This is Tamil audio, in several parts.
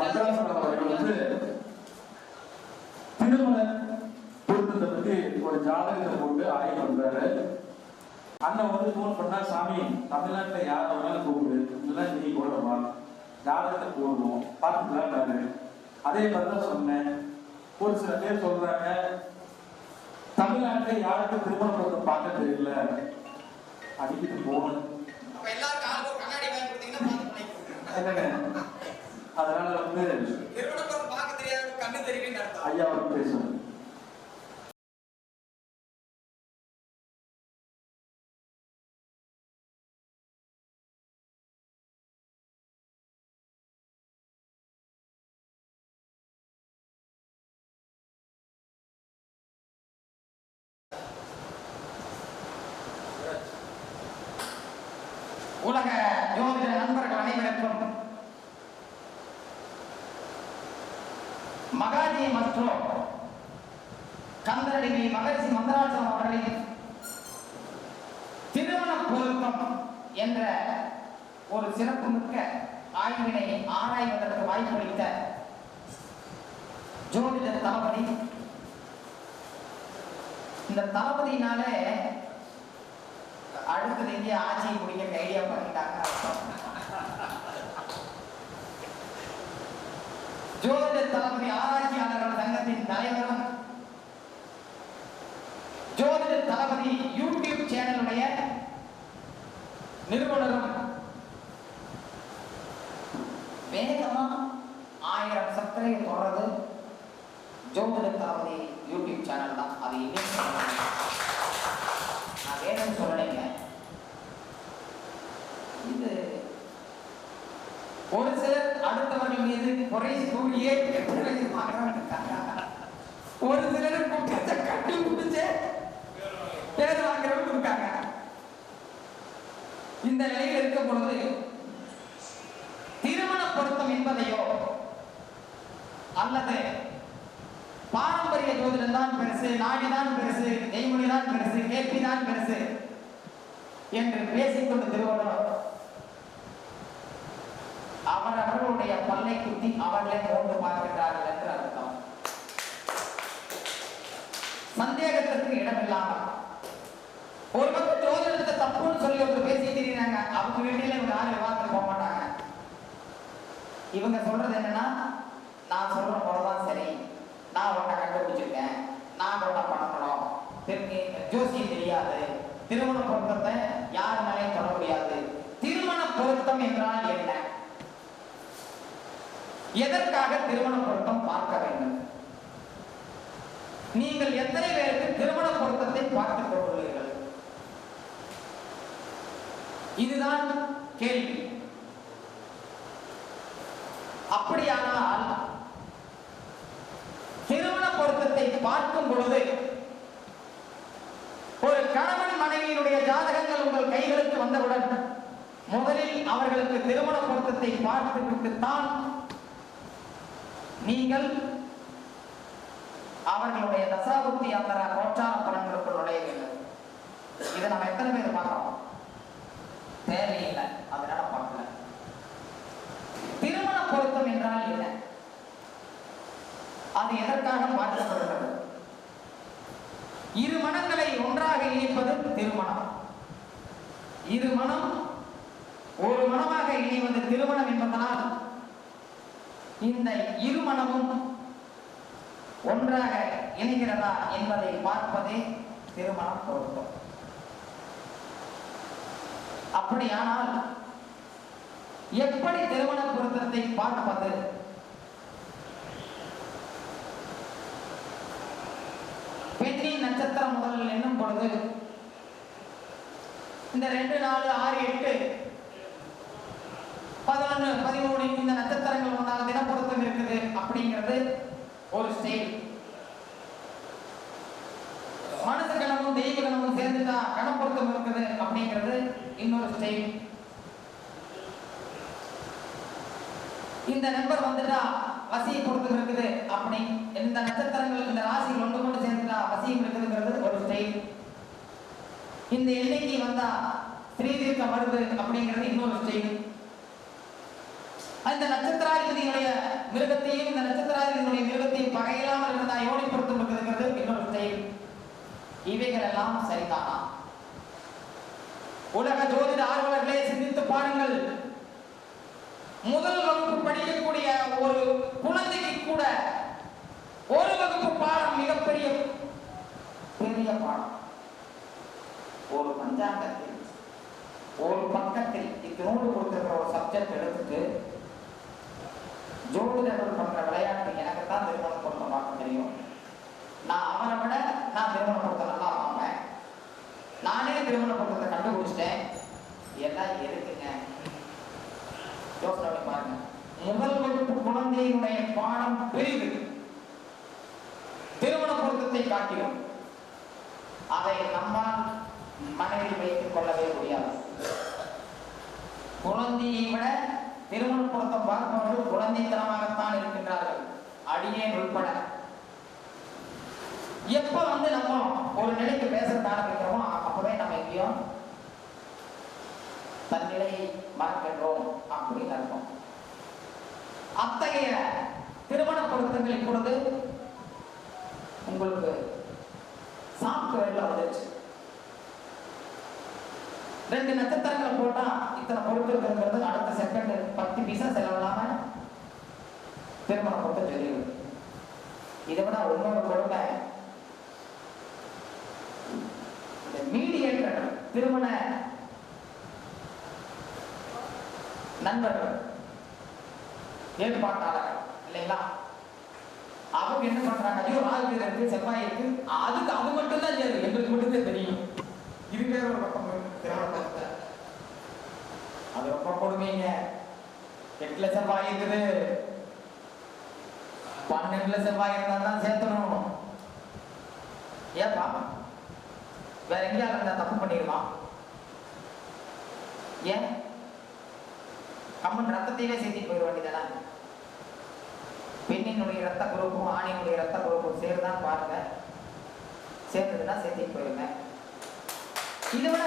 மந்திராசனம் அவர்கள் வந்து திருமண பொருத்தத்தை பத்தி ஒரு ஜாதகத்தை போட்டு ஆய்வு பண்றாரு. அண்ணன் வந்து போன் பண்ணா, சாமி தமிழ்நாட்டில் யார் வேணாலும் கூப்பிடு, இதெல்லாம் நீ போடுறவா, ஜாதகத்தை போடுவோம் பார்த்துக்கலான்றாரு. அதே மாதிரிதான் சொன்னேன். ஒரு சில பேர் சொல்றாங்க தமிழ்நாட்டில் யாருக்கும் திருமண பொருத்தம் பார்க்க தெரியல, அடிக்கிட்டு போகணும். அதனால வந்து ஐயா அவர் பேசணும். உலக ஜோதிட நண்பர்கள் அனைவருக்கும் மகாஜி மற்றும் கந்தரடிமை மகரிஷி மந்திராசனம் அவர்களின் திருமண பொருத்தம் என்ற ஒரு சிறப்புமிக்க ஆய்வினை ஆராய்வதற்கு வாய்ப்பளித்த ஜோதிட தளபதி. இந்த தளபதியினாலே அடுத்தது இந்தியா ஆட்சியை முடிக்க ஐடியா பண்ணிட்டாங்க. ஜோதிட தளபதி ஆராய்ச்சியாளர்கள் சங்கத்தின் தலைவரும் ஜோதிட தளபதி யூடியூப் சேனலுடைய நிறுவனரும் வேகமா 1000 சப்ஸ்கிரைபர் தொடர்றது ஜோதிட தளபதி யூடியூப் சேனல் தான். அது இன்னும் நான் வேணும்னு சொல்லலைங்க. இது ஒரு சிலர் அடுத்தவர்கள் மீது குறை கூறியே ஒரு சிலர் குற்றத்தை கட்டி முடிச்சு பேர் வாங்கிறவங்க இருக்காங்க. இந்த நிலையில் இருக்கும் பொழுது திருமண பொருத்தம் என்பதையோ அல்லது பாரம்பரிய ஜோதிடம் தான் பெருசு, நாடிதான் பெருசு, நெய்மொழி தான் பெருசு, கேபி தான் பெருசு என்று பேசிக்கொண்டு திருவள்ளுவர் அவர்களுடைய பல்லை குத்தி அவர்களே கொண்டு பார்க்கிறார்கள் என்று அர்த்தம். சந்தேகத்திற்கு இடமில்லாமல் ஒரு பக்கம் ஜோதிடத்தை தப்புன்னு சொல்லி ஒரு பேசிட்டு இருக்கிறாங்க. அவங்க வீட்டில இவங்க யாரும் விவாதத்துக்கு போக மாட்டாங்க. இவங்க சொல்றது என்னன்னா, நான் சொல்ற போலதான் சரி, நான் ஒன்றை கண்டுபிடிச்சிருக்கேன், நான் ஒன்றை பண்ணணும், ஜோசியம் தெரியாது, திருமண பொருத்தத்தை யார் மேலேயும் சொல்ல முடியாது. திருமண பொருத்தம் என்றால் என்ன? எதற்காக திருமண பொருத்தம் பார்க்க வேண்டும்? நீங்கள் எத்தனை பேருக்கு திருமண பொருத்தத்தை பார்த்துக் கொண்டுள்ளீர்கள்? இதுதான் கேள்வி. அப்படியானால் திருமண பொருத்தத்தை பார்க்கும் பொழுது ஒரு கணவன் மனைவியினுடைய ஜாதகங்கள் உங்கள் கைகளுக்கு வந்தவுடன் முதலில் அவர்களுக்கு திருமண பொருத்தத்தை பார்த்துவிட்டுத்தான் நீங்கள் அவர்களுடைய தசாபுத்தி அந்த கோச்சார பலன்களுக்குள் நுழைய வேண்டும். இதை நம்ம எத்தனை பேர் பார்க்கிறோம்? தேவையில்லை, அதனால பார்க்கல. திருமண பொருத்தம் என்றால் என்ன? அது எதற்காக பார்க்கப்படுகிறது? இரு மனங்களை ஒன்றாக இணைப்பது திருமணம். இரு மனம் ஒரு மனமாக இணைவது திருமணம் என்பதனால் இந்த இருமனமும் ஒன்றாக இணைகிறதா என்பதை பார்ப்பதே திருமணம் பொருத்தம். அப்படியானால் எப்படி திருமண பொருத்தத்தை பார்ப்பது? பெண்ணி நட்சத்திரம் முதலில் எண்ணும் பொழுது இந்த 2, 4, 6, 8, 11, 13 இந்த நட்சத்திரங்கள் வந்தால் தினப்பொருத்தம் இருக்குது அப்படிங்கிறது ஒரு ஸ்டைல். மனசு கணமும் தெய்வ கணமும் சேர்ந்துட்டா கணப்பொருத்தம் இருக்குது அப்படிங்கிறது இன்னொரு ஸ்டைல். இந்த நம்பர் வந்துட்டா வசிய பொருத்தம் இருக்குது அப்படி, இந்த நட்சத்திரங்கள் இந்த ராசிகள் ஒன்று கொண்டு சேர்ந்துட்டா வசியம் இருக்குதுங்கிறது ஒரு ஸ்டைல். இந்த எண்ணிக்கை வந்தா ஸ்ரீதீர்க்கம் வருது அப்படிங்கிறது இன்னொரு ஸ்டைல். அந்த நட்சத்திராதிபதியுடைய இவைகள் எல்லாம் சரிதானா? உலக ஜோதிட ஆர்வலர்களே சிந்தித்து பாருங்கள். முதல் வகுப்பு படிக்கக்கூடிய ஒரு குழந்தைக்கு கூட ஒரு வகுப்பு பாடம் மிகப்பெரிய பாடம். ஒரு பஞ்சாங்கத்தில் ஒரு பக்கத்தில் இத்தனோடு கொடுத்திருக்கிற ஒரு சப்ஜெக்ட் எடுத்துட்டு ஜோதிடர்கள் பண்ற விளையாட்டு எனக்குத்தான் திருமண பொருத்தம் பார்க்க தெரியும், நான் அவரை விட நான் திருமண பொருத்தம் நல்லா பார்ப்பேன், நானே திருமண பொருத்தத்தை கண்டுபிடிச்சிட்டேன், எல்லாம் இருக்குங்க. யோசனை பாருங்க. முதல் வகுப்பு குழந்தையினுடைய பாடம் பெரிது, திருமண பொருத்தத்தை காட்டிலும் அதை நம்மால் மனதில் வைத்துக் கொள்ளவே முடியாது. குழந்தையை விட திருமண பொருத்தம் பார்ப்பவர்கள் குழந்தைத்தனமாகத்தான் இருக்கின்றார்கள், அடியேன் உட்பட. எப்ப நம்ம ஒரு நிலைக்கு பேச ஆரம்பிக்கிறோமோ அப்பவே நம்ம எங்கேயோ தன்னிலையை மறக்கின்றோம் அப்படின்னு அர்த்தம். அத்தகைய திருமண பொருத்தங்கள் இப்பொழுது உங்களுக்கு சாப்ட்வேர்ல வந்துருச்சு. 2 நட்சத்திரங்களை போட்டா இத்தனை பொருட்கள் அடுத்த செகண்ட் 10 பைசா செலவில்லாம திருமண பொருத்தம் சொல்லிடுது. இதை விட இன்னொரு கொடுமை, மீடியேட்டர் திருமண நண்பர்கள் ஏற்பாட்டாளர் இல்லைங்களா, அவங்க என்ன பண்றாங்க, ஐயோ ராகு இருக்கு செவ்வாய் இருக்கு, அதுக்கு அது மட்டும் தான் சேரும், எங்களுக்கு மட்டும்தான் தெரியும். இது வேற ஒரு பக்கம் திருமணத்தை அது ரொம்ப கொடுமைங்க. 8ல செவ்வாய் இருக்குது, 12ல செவ்வாய் இருந்தா தான் சேர்த்தணும். ஏப்பா வேற எங்கேயாவது இருந்தா தப்பு பண்ணிடுமா? ஏன் கம்மன் ரத்தத்தையே சேர்த்து போயிட வேண்டியதானே? பெண்ணினுடைய ரத்த குரூப்பும் ஆணினுடைய ரத்த குரூப்பும் சேர்தான் பாருங்க, சேர்ந்ததுன்னா சேர்த்துட்டு போயிருங்க. இதை விட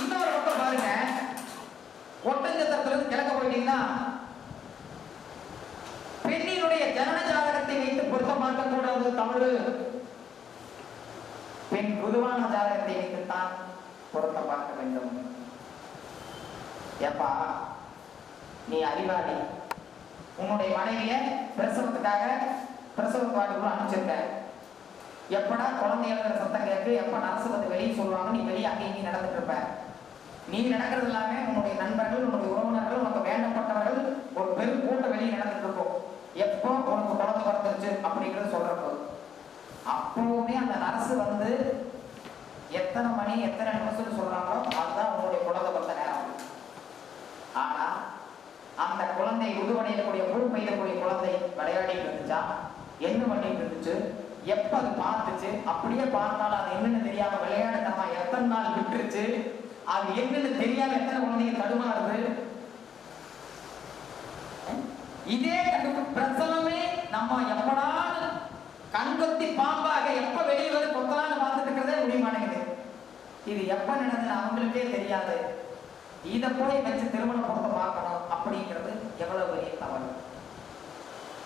இன்னொரு பக்கம் பாருங்க, ஒட்டஞ்சத்திரத்துல இருந்து கிழக்க போயிட்டீங்கன்னா பெண்ணினுடைய ஜனன ஜாதகத்தை வைத்து பொருத்தம் பார்க்க கூடாது தமிழ். பெண் பொதுவான ஜாதகத்தை வைத்துத்தான் பொருத்தம் பார்க்க வேண்டும். ஏப்பா நீ அறிவாளி, உன்னுடைய மனைவிய பிரசவத்துக்காக பிரசவ வார்டுக்குள்ள அனுப்பிச்சிருக்க, எப்படா குழந்தை எழுதுற சத்தம் கேட்டு எப்ப நர்ஸ் வந்து வெளியே சொல்லுவாங்க, நீ வெளியே அங்கேயும் நடந்துட்டு இருப்ப. நீ நடக்கிறது எல்லாமே உன்னுடைய நண்பர்கள், உன்னுடைய உறவினர்கள், உனக்கு வேண்டப்பட்டவர்கள் ஒரு பெரும் கூட்டம் வெளியே நடந்துட்டு இருக்கும். எப்போ உனக்கு குழந்தை பிறந்துருச்சு அப்படிங்கிறது சொல்றப்போ அப்பவுமே அந்த நர்ஸ் வந்து எத்தனை மணி எத்தனை நிமிஷம் சொல்றாங்களோ அதுதான் உன்னுடைய குழந்தை பிறந்த நேரம். ஆனா அந்த குழந்தை உருவடையக்கூடிய முழு பெய்யக்கூடிய குழந்தை விளையாடிட்டு இருந்துச்சா, என்ன பண்ணிட்டு இருந்துச்சு, எப்ப அது பார்த்துச்சு, அப்படியே பார்த்தாலும் அது என்னன்னு தெரியாம விளையாடுமா, எத்தனை நாள் விட்டுருச்சு, அது என்னன்னு தெரியாம எத்தனை குழந்தைங்க தடுமாறுது. இதே பிரசவமே நம்ம எப்படா கண்கொத்தி பாம்பாக எப்ப வெளியே வந்து கொத்தலான்னு பார்த்துட்டு இருக்கிறதே முடியுமானேங்குது. இது எப்ப நடந்தது அவங்களுக்கே தெரியாது. இதை போய் வச்சு திருமண பொருத்தம் பார்க்கணும் அப்படிங்கிறது எவ்வளவு பெரிய தவறு.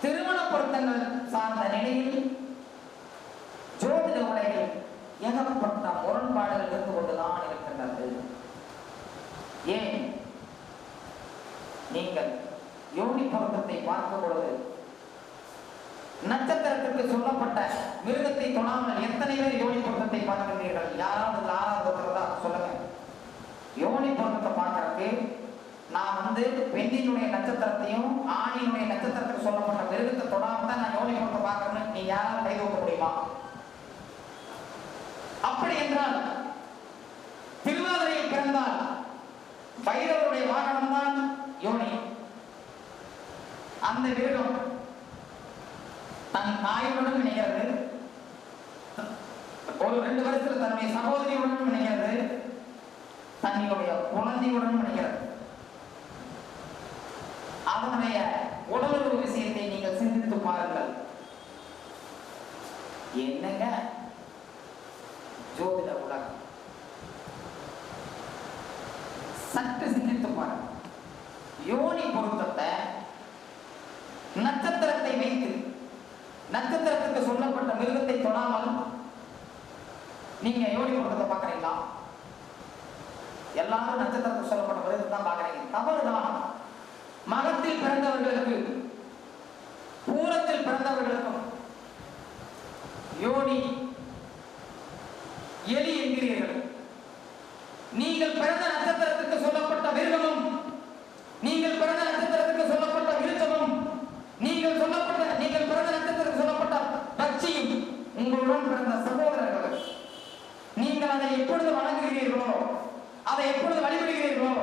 திருமண பொருத்தங்கள் சார்ந்த நிலையில் ஜோதிட உலகில் ஏகப்பட்ட முரண்பாடுகள் இருந்து கொண்டுதான் இருக்கின்றது. ஏன் நீங்கள் யோனி பொருத்தத்தை பார்க்கும் பொழுது நட்சத்திரத்திற்கு சொல்லப்பட்ட மிருகத்தை தொடாமல் எத்தனை பேர் யோனி பொருத்தத்தை பார்க்கின்றீர்கள்? யாராவது 6வது ஒருத்தர் சொல்லுங்க. யோனி பொருத்தத்தை பார்க்கறதுக்கு நான் பெண்ணினுடைய நட்சத்திரத்தையும் ஆணினுடைய நட்சத்திரத்துக்கு சொல்லப்பட்ட மிருகத்தை தொடாம தான் நான் யோனி பொருத்தத்தை பார்க்கறேன்னு நீ யாராவது கை வைக்க முடியுமா? அப்படி என்றால் திருவாதிரையில் பிறந்தால் பைரவருடைய வாகனம் தான் யோனி. அந்த மிருகம் தன் தாயுடன் நினைக்கிறது, ஒரு 2 வருஷத்துல தன்னுடைய சகோதரியுடன் நினைக்கிறது, தன்னுடைய குழந்தையுடன் நினைக்கிறது. அதனுடைய உடலுறவு விஷயத்தை நீங்கள் சிந்தித்து பாருங்கள். என்னங்க ஜோதிட உலகம், சற்று சிந்தித்து பாருங்கள். யோனி பொருத்தத்தை நட்சத்திரத்தை வைத்து நட்சத்திரத்துக்கு சொல்லப்பட்ட மிருகத்தை தொடாமல் நீங்க யோனி பொருத்தத்தை பாக்குறீங்களா? எல்லாரும் நட்சத்திரத்தில் சொல்லப்பட்ட விதத்தை தான் பாக்குறீங்க. தவறுதான். மகத்தில் பிறந்தவர்களுக்கு பூரத்தில் பிறந்தவர்களுக்கும் யோனி எலி என்கிறீர்கள். நீங்கள் பிறந்த நட்சத்திரத்துக்கு சொல்லப்பட்ட மிருகமும், நீங்கள் பிறந்த நட்சத்திரத்துக்கு சொல்லப்பட்ட விருச்சமும், நீங்கள் பிறந்த நட்சத்திரத்துக்கு சொல்லப்பட்ட பட்சியும் உங்களுடன் பிறந்த சகோதரர்கள். நீங்கள் அதை எப்பொழுது வணங்குகிறீர்களோ, அதை எப்பொழுது வழிபடுகிறீர்களோ,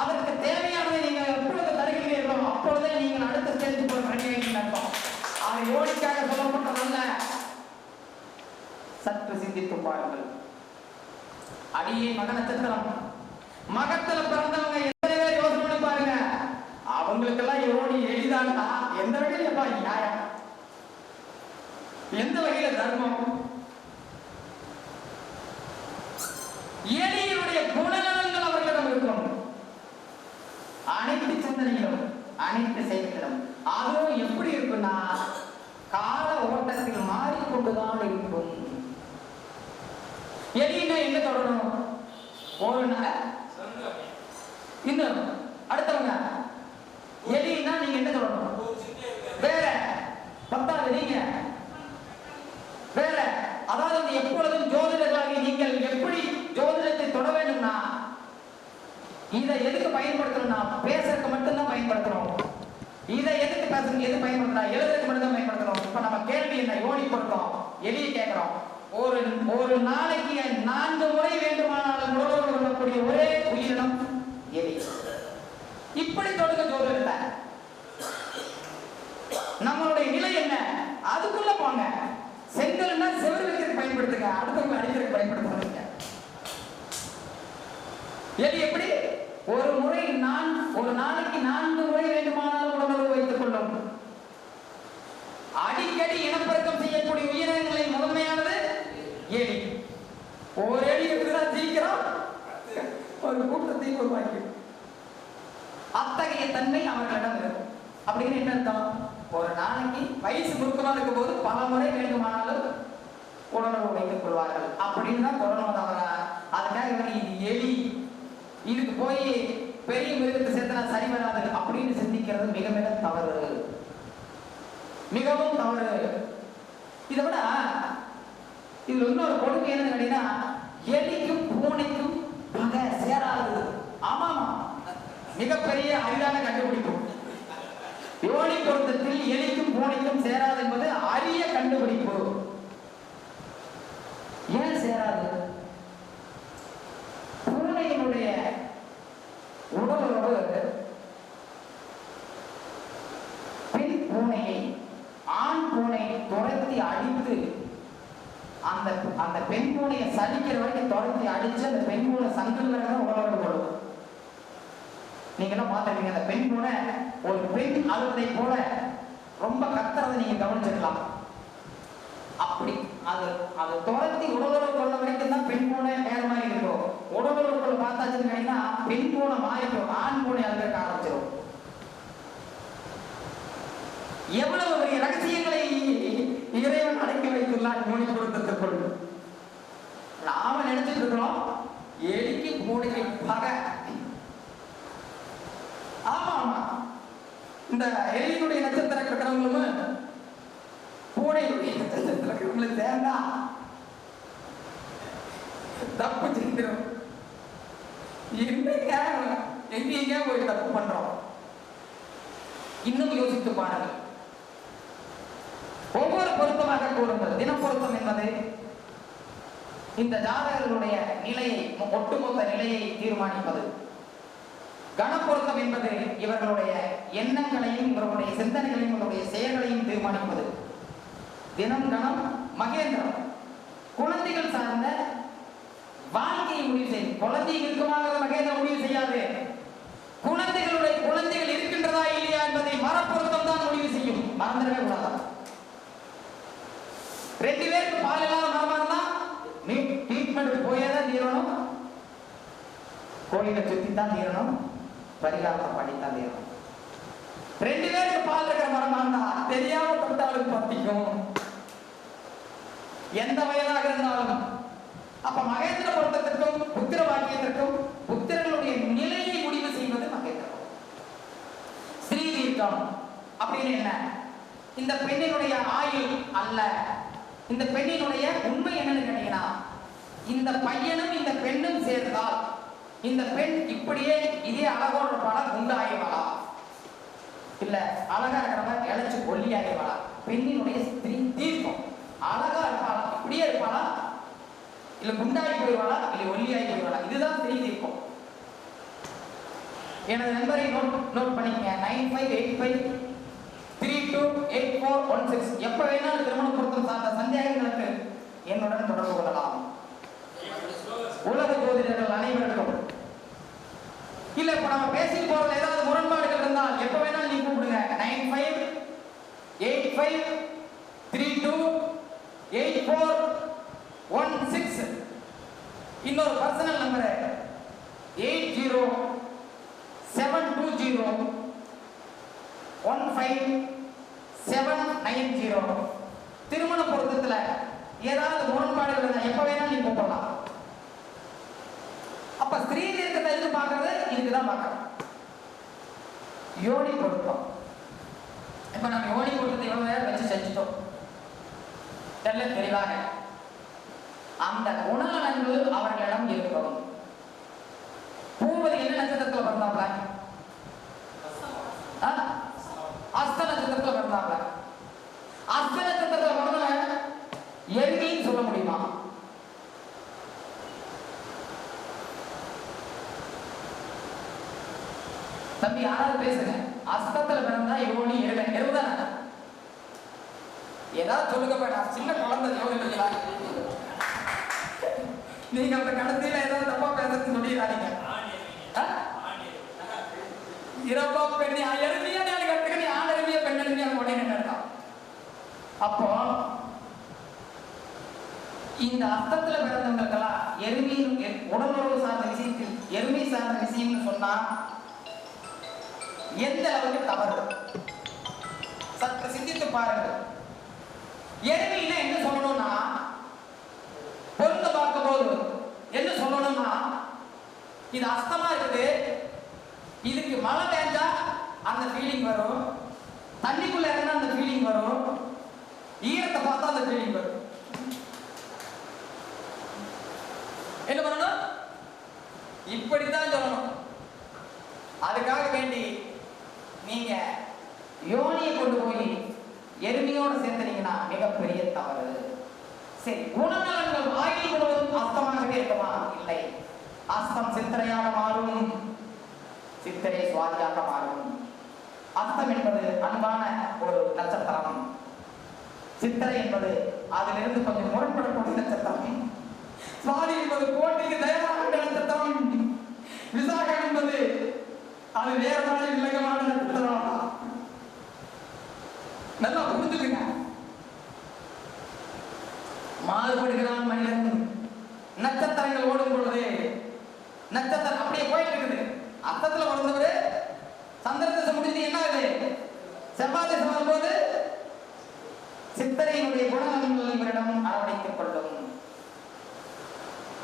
அதற்கு தேவையானதை நீங்கள் எப்பொழுது தருகிறீர்களோ அப்பொழுதே நீங்கள் அடுத்த ஸ்டேஜ் போல அர்த்தம். அது யோனிக்காக சொல்லப்பட்டதல்ல. சற்று சிந்தித்து பாருங்கள். அடியே மக நட்சத்திரம், மகத்துல பிறந்தவங்க எத்தனை பேர் யோசனை பண்ணி பாருங்க. அவங்களுக்கெல்லாம் யோனி எளிதானா? எந்த வகையில நியாயம், எந்த வகையில தர்மம்? எலியினுடைய குணநலன்கள் அவர்களிடம் இருக்கும். அனைத்து சிந்தனைகளும் அனைத்து செயல்களும் அதுவும் எப்படி இருக்குன்னா கால ஓட்டத்தில் மாறிக்கொண்டுதான் இருக்கும். எலினா என்ன தொடரணும்? ஒரு இன்னும் அடுத்தவங்க எலினா நீங்க என்ன தொடரணும்? வேற பத்தாவது நீங்க வேற. அதாவது எப்பொழுதும் ஜோதிடர்களாகி நீங்கள் எப்படி ஜோதிடத்தை தொட வேண்டும்னா இதை எதுக்கு பயன்படுத்தணும்னா பேசுறதுக்கு மட்டும்தான் பயன்படுத்தணும். இதை எதுக்கு பேசுறதுக்கு எது பயன்படுத்தணும்? எழுதுறதுக்கு மட்டும்தான் பயன்படுத்தணும். இப்ப நம்ம கேள்வி என்ன? யோனி பொருத்தம் எலியை கேட்கிறோம். ஒரு நாளைக்கு 4 முறை வேண்டுமானாலும் உணவு கொள்ளக்கூடிய ஒரே உயிரினம் எலி. இப்படி தொடுக்க ஜோதிடத்தை நம்மளுடைய நிலை என்ன? அதுக்குள்ள போங்க. செங்கல்னா செவரு வைக்கிறதுக்கு பயன்படுத்துங்க, அடுத்தவங்க அடிக்கிறதுக்கு பயன்படுத்துங்க. எலி எப்படி ஒரு நாளைக்கு 4 முறை வேண்டுமானாலும் உணவு வைத்துக் கொள்ளும். அடிக்கடி இனப்பெருக்கம் செய்யக்கூடிய உயிரினங்களில் முதன்மையானது எலி. ஒரு எலி இருக்குதான் சீக்கிரம் ஒரு கூட்டத்தை உருவாக்கி அத்தகைய தன்மை அவர்களிடம் இருக்கும். அப்படின்னு என்ன அர்த்தம்? ஒரு நாளைக்கு வயசு முழுக்கமா இருக்கும் போது பல முறை வேண்டுமானாலும் உணவு வைத்துக் கொள்வார்கள் அப்படின்னு தான் சொல்லணும். தவிர அதுக்காக இது எலி, இதுக்கு போய் பெரிய மிருகத்தை சேர்த்தனா சரி வராது அப்படின்னு சிந்திக்கிறது மிக மிக தவறு, மிகவும் தவறு. இதை விட இதுல இன்னொரு கொடுமை என்னன்னு கேட்டீங்கன்னா, எலிக்கும் பூனைக்கும் பகை சேராது. ஆமாமா, மிகப்பெரிய அரிதான கண்டுபிடிப்பு. யோனி பொருத்தத்தில் எலிக்கும் பூனைக்கும் சேராது என்பது அரிய கண்டுபிடிப்பு. ஏன் சேராது? பூனையினுடைய உடலுறவு பெண் பூனையை ஆண் பூனை துரத்தி அடித்து அந்த பெண் பூனையை சலிக்கிற வரைக்கும் துரத்தி அடிச்சு அந்த பெண் பூனை சங்கில் உடலுறவு கொள்ளும். நீங்க என்ன பார்த்துருக்கீங்க? அந்த பெண் பூனை ஒரு பெண் அழுவதை போல ரொம்ப கத்துறதை நீங்க கவனிச்சிருக்கலாம். அப்படி அது துரத்தி உடலுறவு கொள்ள வரைக்கும் தான் பெண் பூனை வேற மாதிரி இருக்கும். உடலுறவு கொள்ள பார்த்தாச்சுன்னு கேட்டீங்கன்னா பெண் பூனை மாறிக்கும், ஆண் பூனை அழுக ஆரம்பிச்சிடும். எவ்வளவு பெரிய ரகசியங்களை இறைவன் அடக்கி வைத்துள்ளார் யோனி பொருத்தத்திற்குள். நாம நினைச்சிட்டு இருக்கிறோம் எலிக்கு பூனைக்கு பகை. ஆமா ஆமா, இந்த எலியினுடைய நட்சத்திர இருக்கிறவங்களும் பூனையுடைய நட்சத்திர இருக்கிறவங்களுக்கு சேர்ந்தா தப்பு செஞ்சிடும். எங்க போய் தப்பு பண்றோம்? இன்னும் யோசித்து பாருங்கள். ஒவ்வொரு பொருத்தமாக கூறுங்கள். தினப்பொருத்தம் என்பது இந்த ஜாதகர்களுடைய நிலையை, ஒட்டுமொத்த நிலையை தீர்மானிப்பது. கணப்பொருத்தம் என்பது இவர்களுடைய எண்ணங்களையும் இவர்களுடைய சிந்தனைகளையும் இவர்களுடைய செயல்களையும் தீர்மானிப்பது. தினம் கணம் மகேந்திரம் குழந்தைகள் சார்ந்த வாழ்க்கையை முடிவு செய்யும். குழந்தை இருக்குமாக மகேந்திரம் முடிவு செய்யாது. குழந்தைகள் இருக்கின்றதா இல்லையா என்பதை மரப்பொருத்தம் தான் முடிவு செய்யும். மறந்துடவே கூடாது. 2 பேருக்கு பால் இல்லாத மரமா இருந்தா நீ ட்ரீட்மெண்ட் போயேதான் தீரணும், கோயிலை சுத்தி தான் தீரணும், பரிகாரத்தை பண்ணித்தான் தீரணும். 2 பேருக்கு பால் இருக்கிற மரமா இருந்தா தெரியாம தொட்டாலும் பத்திக்கும். எந்த வயதாக இருந்தாலும் அப்ப மகேந்திர பொருத்தத்திற்கும் புத்திர வாக்கியத்திற்கும் புத்திரர்களுடைய நிலையை முடிவு செய்வது மகேந்திரம். ஸ்ரீ தீர்க்கம் அப்படின்னு என்ன? இந்த பெண்ணினுடைய ஆயுள் அல்ல, இந்த பெண்ணினுடைய உண்மை என்னன்னு கேட்டீங்கன்னா, இந்த பையனும் இந்த பெண்ணும் சேர்ந்தால் இந்த பெண் இப்படியே இதே அழகோட இருப்பாளா, குண்டாகிவாளா, இல்ல அழகா இருக்கிறவ இழைச்சு ஒல்லியாகிவாளா? பெண்ணினுடைய ஸ்திரீ தீர்க்கம். அழகா இருப்பாளா, இப்படியே இருப்பாளா, இல்ல குண்டாகி போயிடுவாளா, இல்ல ஒல்லியாகி போயிடுவாளா? இதுதான் ஸ்திரீ தீர்க்கம். எனது நம்பரை நோட் பண்ணிக்கங்க. 9585328416. எப்ப வேணாலும் திருமண பொருத்தம் சார்ந்த சந்தேகங்களுக்கு என்னுடன் தொடர்பு கொள்ளலாம். உலக ஜோதிடர்கள் அனைவருக்கும். இல்ல இப்ப நம்ம பேசி போறதுல ஏதாவது முரண்பாடுகள் இருந்தால் எப்ப வேணாலும் நீங்க கூப்பிடுங்க. 9585328416. இன்னொரு பர்சனல் நம்பர் 8072015790. திருமண பொருத்தத்துல ஏதாவது முரண்பாடுகள் இருந்தால் எப்ப வேணாலும் நீங்க கூப்பிடலாம். அப்ப ஸ்திரீ தீர்க்கத்தை எது பார்க்கறது? இதுக்குதான் பார்க்கணும். யோனி பொருத்தம். இப்ப நம்ம யோனி பொருத்தத்தை எவ்வளவு நேரம் வச்சு செஞ்சுட்டோம் தெளிவாக. அந்த குணநலன்கள் அவர்களிடம் இருக்கும். பூவதி என்ன நட்சத்திரத்துல பிறந்தாப்ல? அஸ்த நட்சத்திரத்துல பிறந்தாப்ல. அஸ்த நட்சத்திரத்துல பிறந்தவன் எருமின்னு சொல்ல முடியுமா? தம்பி யாராவது பேசுங்க. அஸ்தத்துல பிறந்தா யோனி எருதான ஏதாவது சொல்லுங்க. போயிட்டா சின்ன குழந்தை யோனி இல்லைங்களா? நீங்க அந்த கடத்தில ஏதாவது தப்பா பேசுறது சொல்லிடாதீங்க. இரப்பா பெண்ணி எருமையா நீ கட்டுக்க, நீ ஆண் எருமையா பெண் எருமையா உடனே நடத்தான். அப்போ இந்த அஸ்தத்துல பிறந்தவங்களுக்கெல்லாம் எருமையின் உடலுறவு சார்ந்த விஷயத்தில் எருமை சார்ந்த விஷயம்னு சொன்னா எந்த அளவுக்கு தவறு சற்று சிந்தித்து பாருங்கள். எருமையில என்ன சொல்லணும்னா, பொருந்த பார்க்கும் போது என்ன சொல்லணும்னா, இது அஸ்தமா இருக்குது, இதுக்கு மழை பெஞ்சா அந்த ஃபீலிங் வரும், தண்ணிக்குள்ள இறங்கினா அந்த ஃபீலிங் வரும், ஈரத்தை பார்த்தா அந்த ஃபீலிங் வரும். என்ன பண்ணணும்? இப்படித்தான் சொல்லணும். அதுக்காக வேண்டி நீங்க யோனியை கொண்டு போய் எருமையோடு சேர்த்தீங்கன்னா மிகப்பெரிய தவறு. சரி, குணநலன்கள் ஆயுள் முழுவதும் அஸ்தமாகவே இருக்குமா? இல்லை. அஸ்தம் சித்திரையாக மாறும், சித்திரை சுவாதியாக மாறும். அஸ்தம் என்பது அன்பான ஒரு நட்சத்திரம், சித்திரை என்பது அதிலிருந்து கொஞ்சம் முரண்படக்கூடிய நட்சத்திரம், சுவாதி என்பது போட்டிக்கு தயாராக நட்சத்திரம், விசாகம் என்பது அது வேற மாதிரி விலகமான நட்சத்திரம். நல்லா புரிஞ்சுக்குங்க. மாறுபடுகிறான் மனிதன். நட்சத்திரங்கள் ஓடும் பொழுது நட்சத்திரம் அப்படியே போயிட்டு இருக்குது. அர்த்தத்துல பிறந்தவரு சந்திர தசை முடிஞ்சு என்ன ஆகுது? செவ்வாய் தசை வரும்போது சித்திரையினுடைய குணநலன்கள் இவரிடம் அரவணைத்துக் கொள்ளும்.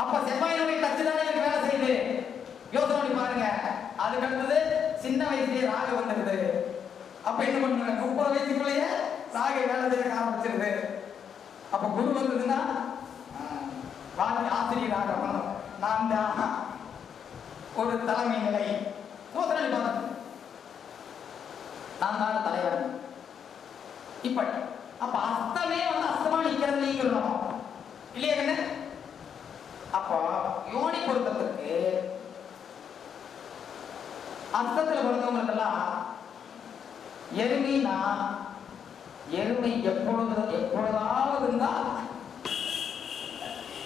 அப்ப செவ்வாயினுடைய டச்சு தானே எனக்கு வேலை செய்யுது. யோசனை பண்ணி பாருங்க. அதுக்கு அடுத்தது சின்ன வயசுலயே ராகு வந்துருது. அப்ப என்ன பண்ணுவாங்க? 30 வயசுக்குள்ளேயே ராகு வேலை செய்ய ஆரம்பிச்சிருது. அப்ப குரு வந்ததுன்னா ஆசிரியராக நான் தான் ஒரு தலைமை நிலை. யோசனை பாருங்க, நான் தான் தலைவர். இப்படி அப்ப அஸ்தமே வந்து அஸ்தமா நிக்கிறது நீங்க சொல்லணும் இல்லையா கண்ணு? அப்போ யோனி பொருத்தத்துக்கு அர்த்தத்தில் பிறந்தவங்களுக்கெல்லாம் எருமைனா எருமை எப்பொழுதாவது இருந்தா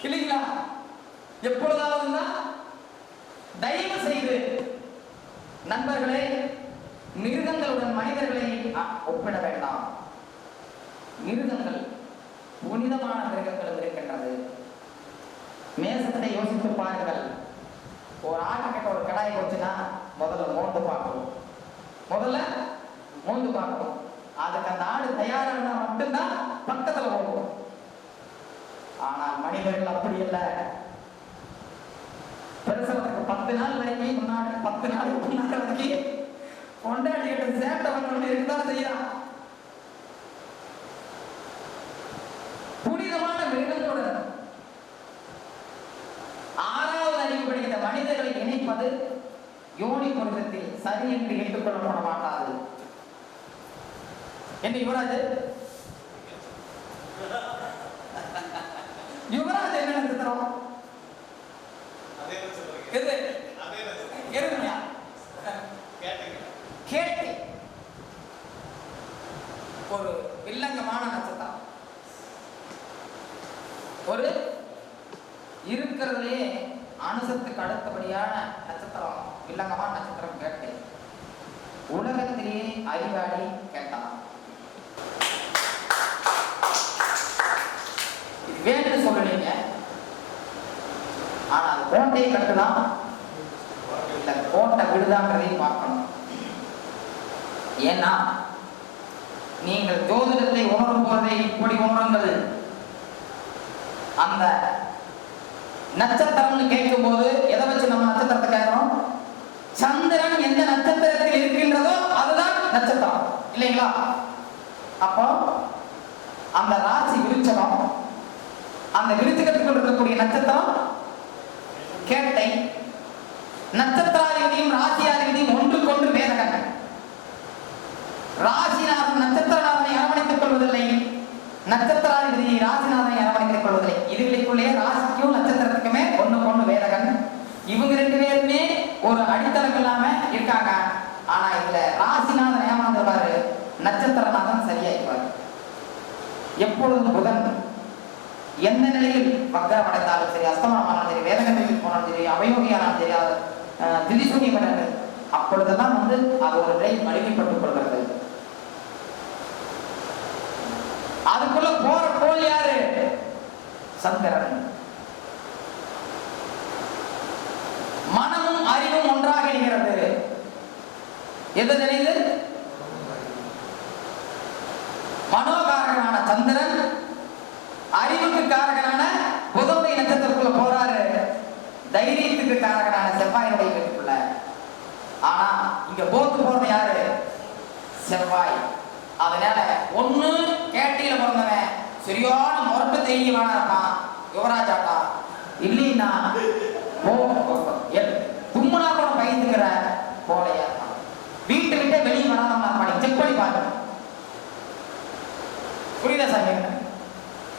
இல்லைங்களா? எப்பொழுதாவது இருந்தா தயவு செய்து நண்பர்களே, மிருகங்களுடன் மனிதர்களை ஒப்பிட வேண்டாம். மிருகங்கள் புனிதமான மிருகங்கள் இருக்கின்றது. மேசத்தை யோசித்து பாருங்கள். ஒரு ஆட்டுக்கிட்ட ஒரு கடாயை வச்சுன்னா முதல்ல மோந்து பார்க்கணும். அதுக்கு அந்த ஆடு தயாரானா மட்டும்தான் பக்கத்துல போகும். ஆனால் மனிதர்கள் அப்படி இல்லை. 10 நாள் வரைக்கும் முன்னாடி 10 நாள் முன்னாடி வரைக்கும் கொண்டாடிக்கிட்ட சேட்டை பண்ண இருக்குதான் செய்யறான். புனிதமான மிருகங்களுடன் 6வது அறிவு படைத்த மனிதர்களை இணைப்பது யோனி புனிதத்தில் சரி என்று ஏற்றுக்கொள்ளப்பட மாட்டாது. என்ன யுவராஜ் யுவராஜ் என்ன நட்சத்திரம்? கேட்டை ஒரு வில்லங்கமான நட்சத்திரம். ஒரு இருக்கிறதுலே அனுசத்துக்கு அடுத்தபடியான நட்சத்திரம் வில்லங்கமான நட்சத்திரம் கேட்டை. உலகத்திலேயே அறிவாளி கேட்டான். வேண்டு சொல்லலீங்க, ஆனா அது கோட்டையை கட்டுதான் இல்ல கோட்டை விடுதாங்கிறதையும் பார்க்கணும். ஏன்னா நீங்கள் ஜோதிடத்தை உணரும் போதே இப்படி உணருங்கள். அந்த நட்சத்திரம்னு கேட்கும் போது எதை வச்சு நம்ம நட்சத்திரத்தை கேட்கிறோம்? சந்திரன் எந்த நட்சத்திரத்தில் இருக்கின்றதோ அதுதான் நட்சத்திரம் இல்லைங்களா? அப்போ அந்த ராசி விருச்சகம், அந்த விருச்சகத்துக்குள் இருக்கக்கூடிய நட்சத்திரம் கேட்டை. நட்சத்திராதிபதியும் ராசியாதிபதியும் ஒன்றுக்கொன்று வேதகன். ராசிநாதன் நட்சத்திரநாதனை அரவணைத்துக் கொள்வதில்லை, நட்சத்திராதிபதியை ராசிநாதனை அரவணைத்துக் கொள்வதில்லை. இதுகளுக்குள்ளே ராசிக்கும் நட்சத்திரத்துக்குமே ஒண்ணுக்கொண்ணு வேதகன். இவங்க 2 பேருமே ஒரு அடித்தளம் இல்லாம இருக்காங்க. ஆனா இதுல ராசிநாதன் ஏமாந்துருவாரு, நட்சத்திரநாதன் சரியாயிருப்பாரு. எப்பொழுதும் புதன் எந்த நிலையில் வக்கரம் அடைந்தாலும் சரி, அஸ்தமனமானாலும் சரி, வேதகத்தில் போனாலும் சரி, அவயோகியானாலும் சரி, திதிசூன்யம் அப்பொழுதுதான் அது ஒரு நிலை வலிமைப்பட்டுக் கொள்கிறது. அதுக்குள்ள போற கோள் யாரு? சந்திரன். மனமும் அறிவும் ஒன்றாக இணைகிறது. எது நினைது? மனோகாரகனான சந்திரன் அறிவுக்கு காரகனான புதனுடைய நட்சத்திரத்துக்குள்ள போறாரு, தைரியத்துக்கு காரகனான செவ்வாயினுடைய வீட்டுக்குள்ள. ஆனா இங்க போத்து போறது யாரு? செவ்வாய். அதனால ஒண்ணு கேட்டியில பிறந்தவன் சரியான முரட்டு தைரியமான இருப்பான், யுவராஜாட்டா. இல்லைன்னா தும்முனா கூட பயந்துக்கிற போலையா இருப்பான். வீட்டை விட்டு வெளியே வராம இருப்பான். செக் பண்ணி பாருங்க, புரியுதா சாமி?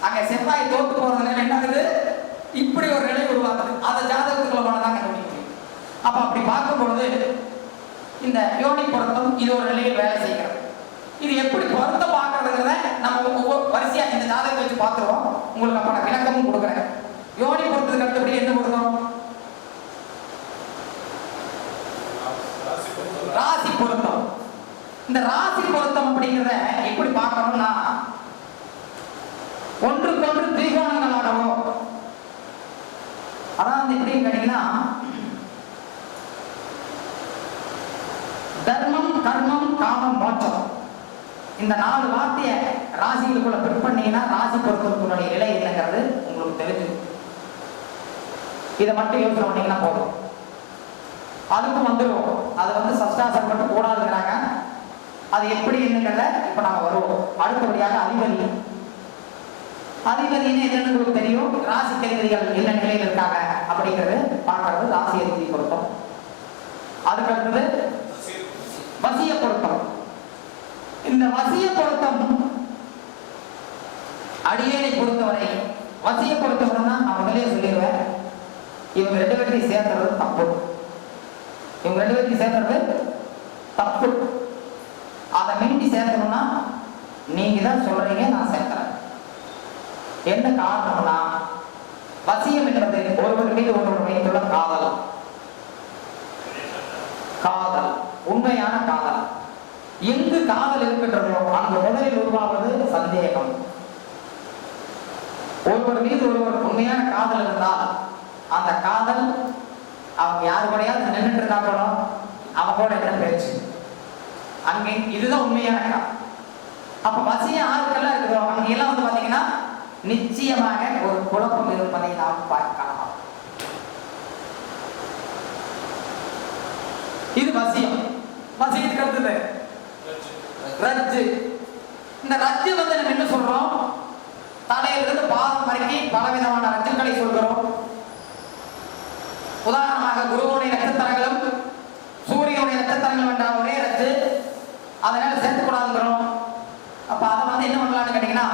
அங்க செவ்வாய் தோத்து போறதுனால என்ன ஆகுது? இப்படி ஒரு நிலை உருவாக்குது. அதை ஜாதகத்துக்குள்ள போனதான் கண்டுபிடிக்கும். அப்ப அப்படி பார்க்கும் பொழுது இந்த யோனி பொருத்தம் இது ஒரு நிலையில் வேலை செய்கிறது. இது எப்படி பொருத்தம் பார்க்கறதுங்கிறத நம்ம ஒவ்வொரு வரிசையா இந்த ஜாதகத்தை வச்சு பார்த்துருவோம். உங்களுக்கு அப்ப நான் விளக்கமும் கொடுக்குறேன். யோனி பொருத்தத்துக்கு அடுத்தபடி என்ன பொருத்தம்? ராசி பொருத்தம். இந்த ராசி பொருத்தம் அப்படிங்கிறத எப்படி பார்க்கணும்னா, ஒன்றுக்கொன்று திரிகோணங்களாகவோ, அதாவது எப்படின்னு கேட்டீங்கன்னா, தர்மம், கர்மம், காமம், மோட்சம், இந்த 4 வார்த்தையை ராசிகளுக்குள்ள பிட் பண்ணீங்கன்னா ராசி பொருத்தத்தினுடைய நிலை என்னங்கிறது உங்களுக்கு தெரிஞ்சு. இதை மட்டும் யோசனை பண்ணீங்கன்னா போதும். அதுக்கும் வந்துடுவோம். அது சஷ்டாசம் மட்டும் கூடாதுங்கிறாங்க. அது எப்படி என்னங்கிறத இப்ப நாம வருவோம். அடுத்தபடியாக அதிபதி. அதிபதினு என்னன்னு உங்களுக்கு தெரியும். ராசி அதிபதிகள் என்ன நிலையில் இருக்காங்க அப்படிங்கிறது பார்க்கறது ராசி அதிபதி பொருத்தம். அதுக்கு அடுத்தது வசிய பொருத்தம். இந்த வசிய பொருத்தம் அடியேனை பொறுத்தவரை வசிய பொருத்தம் தான் நான் முதலே சொல்லிடுவேன். இவங்க 2 பேரையும் சேர்த்துறது தப்பு. இவங்க 2 பேரையும் சேர்த்துறது தப்பு. அதை மீண்டி சேர்க்கணும்னா நீங்க தான் சொல்றீங்க, நான் சேர்க்கிறேன். என்ன காரணம்னா, வசியம் என்பது ஒருவர் மீது ஒருவர் வைத்துள்ள காதல். காதல் உண்மையான காதல். எங்கு காதல் இருக்கின்றதோ அங்கு முதலில் உருவாவது சந்தேகம். ஒருவர் மீது ஒருவர் உண்மையான காதல் இருந்தால் அந்த காதல் அவங்க யாரு கூடயாவது நின்றுட்டு இருந்தா கூட அவங்க கூட என்ன பேச்சு, அங்கே இதுதான் உண்மையான காதல். அப்ப வசியம் ஆறுக்கெல்லாம் இருக்குதோ அங்க எல்லாம் பாத்தீங்கன்னா நிச்சயமாக ஒரு குழப்பம் இருப்பதை நாம் பார்க்கலாம். வசியம். வசியத்துக்கு அடுத்தது ரஜ்ஜு. இந்த ரஜ்ஜு வந்து நம்ம என்ன சொல்றோம்? தலையிலிருந்து பாதம் வரைக்கும் பலவிதமான ரஜ்ஜுக்களை சொல்கிறோம். உதாரணமாக குருவுடைய நட்சத்திரங்களும் சூரியனுடைய நட்சத்திரங்கள் என்றால் ஒரே ரஜ்ஜு, அதனால சேர்த்துக்கூடாதுங்கிறோம். அப்ப அதை வந்து என்ன பண்ணலாம்னு கேட்டீங்கன்னா,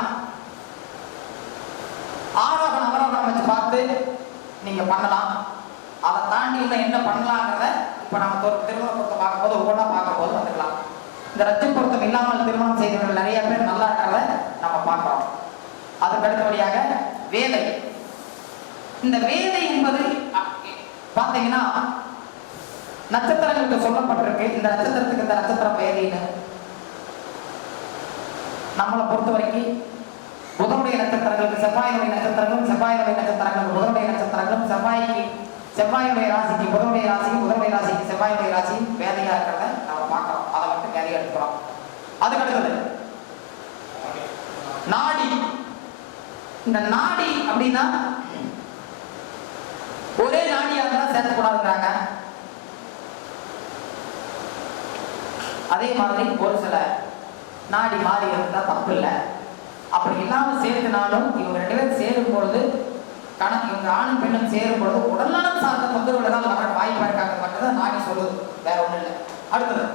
ஆரோகணம் அவரோகணம் வச்சு பார்த்து நீங்க பண்ணலாம். அதை தாண்டி இன்னும் என்ன பண்ணலாங்கிறத இப்ப நம்ம திருமண பொருத்தம் பார்க்கும்போது ஒவ்வொன்றா பார்க்கும்போது வந்துக்கலாம். இந்த ரஜ்ஜு பொருத்தம் இல்லாமல் திருமணம் செய்தவர்கள் நிறைய பேர் நல்லா இருக்கிறத நம்ம பார்க்கிறோம். அதுக்கு அடுத்தபடியாக வேதை. இந்த வேதை என்பது பார்த்தீங்கன்னா நட்சத்திரங்களுக்கு சொல்லப்பட்டிருக்கு. இந்த நட்சத்திரத்துக்கு இந்த நட்சத்திரம் வேதைன்னு. நம்மளை பொறுத்த வரைக்கும் புதனுடைய நட்சத்திரங்களுக்கு செவ்வாயினுடைய நட்சத்திரங்களும், செவ்வாயினுடைய நட்சத்திரங்களுக்கு புதனுடைய நட்சத்திரங்களும், செவ்வாயுடைய ராசிக்கு புதனுடைய ராசிக்கு, புதனுடைய ராசிக்கு செவ்வாயுடைய ராசியும் வேதையா இருக்கிறத நம்ம பார்க்கிறோம். அதை மட்டும் வேதையா எடுத்துக்கிறோம். அதுக்கு அடுத்தது நாடி. இந்த நாடி அப்படின்னா ஒரே நாடியா இருந்தா சேர்த்துக்கூடாதுங்கிறாங்க. அதே மாதிரி ஒரு சில நாடி மாறி இருந்தா தப்பு இல்லை. அப்படி இல்லாம சேர்த்துனாலும் இவங்க ரெண்டு பேரும் சேரும் பொழுது இவங்க ஆணும் பெண்ணும் சேரும் பொழுது உடல்நலம் சார்ந்த தொந்தரவுகள் தான் வர வாய்ப்பா இருக்காங்க மட்டும்தான் நாடி சொல்லுது, வேற ஒண்ணும் இல்லை. அடுத்தது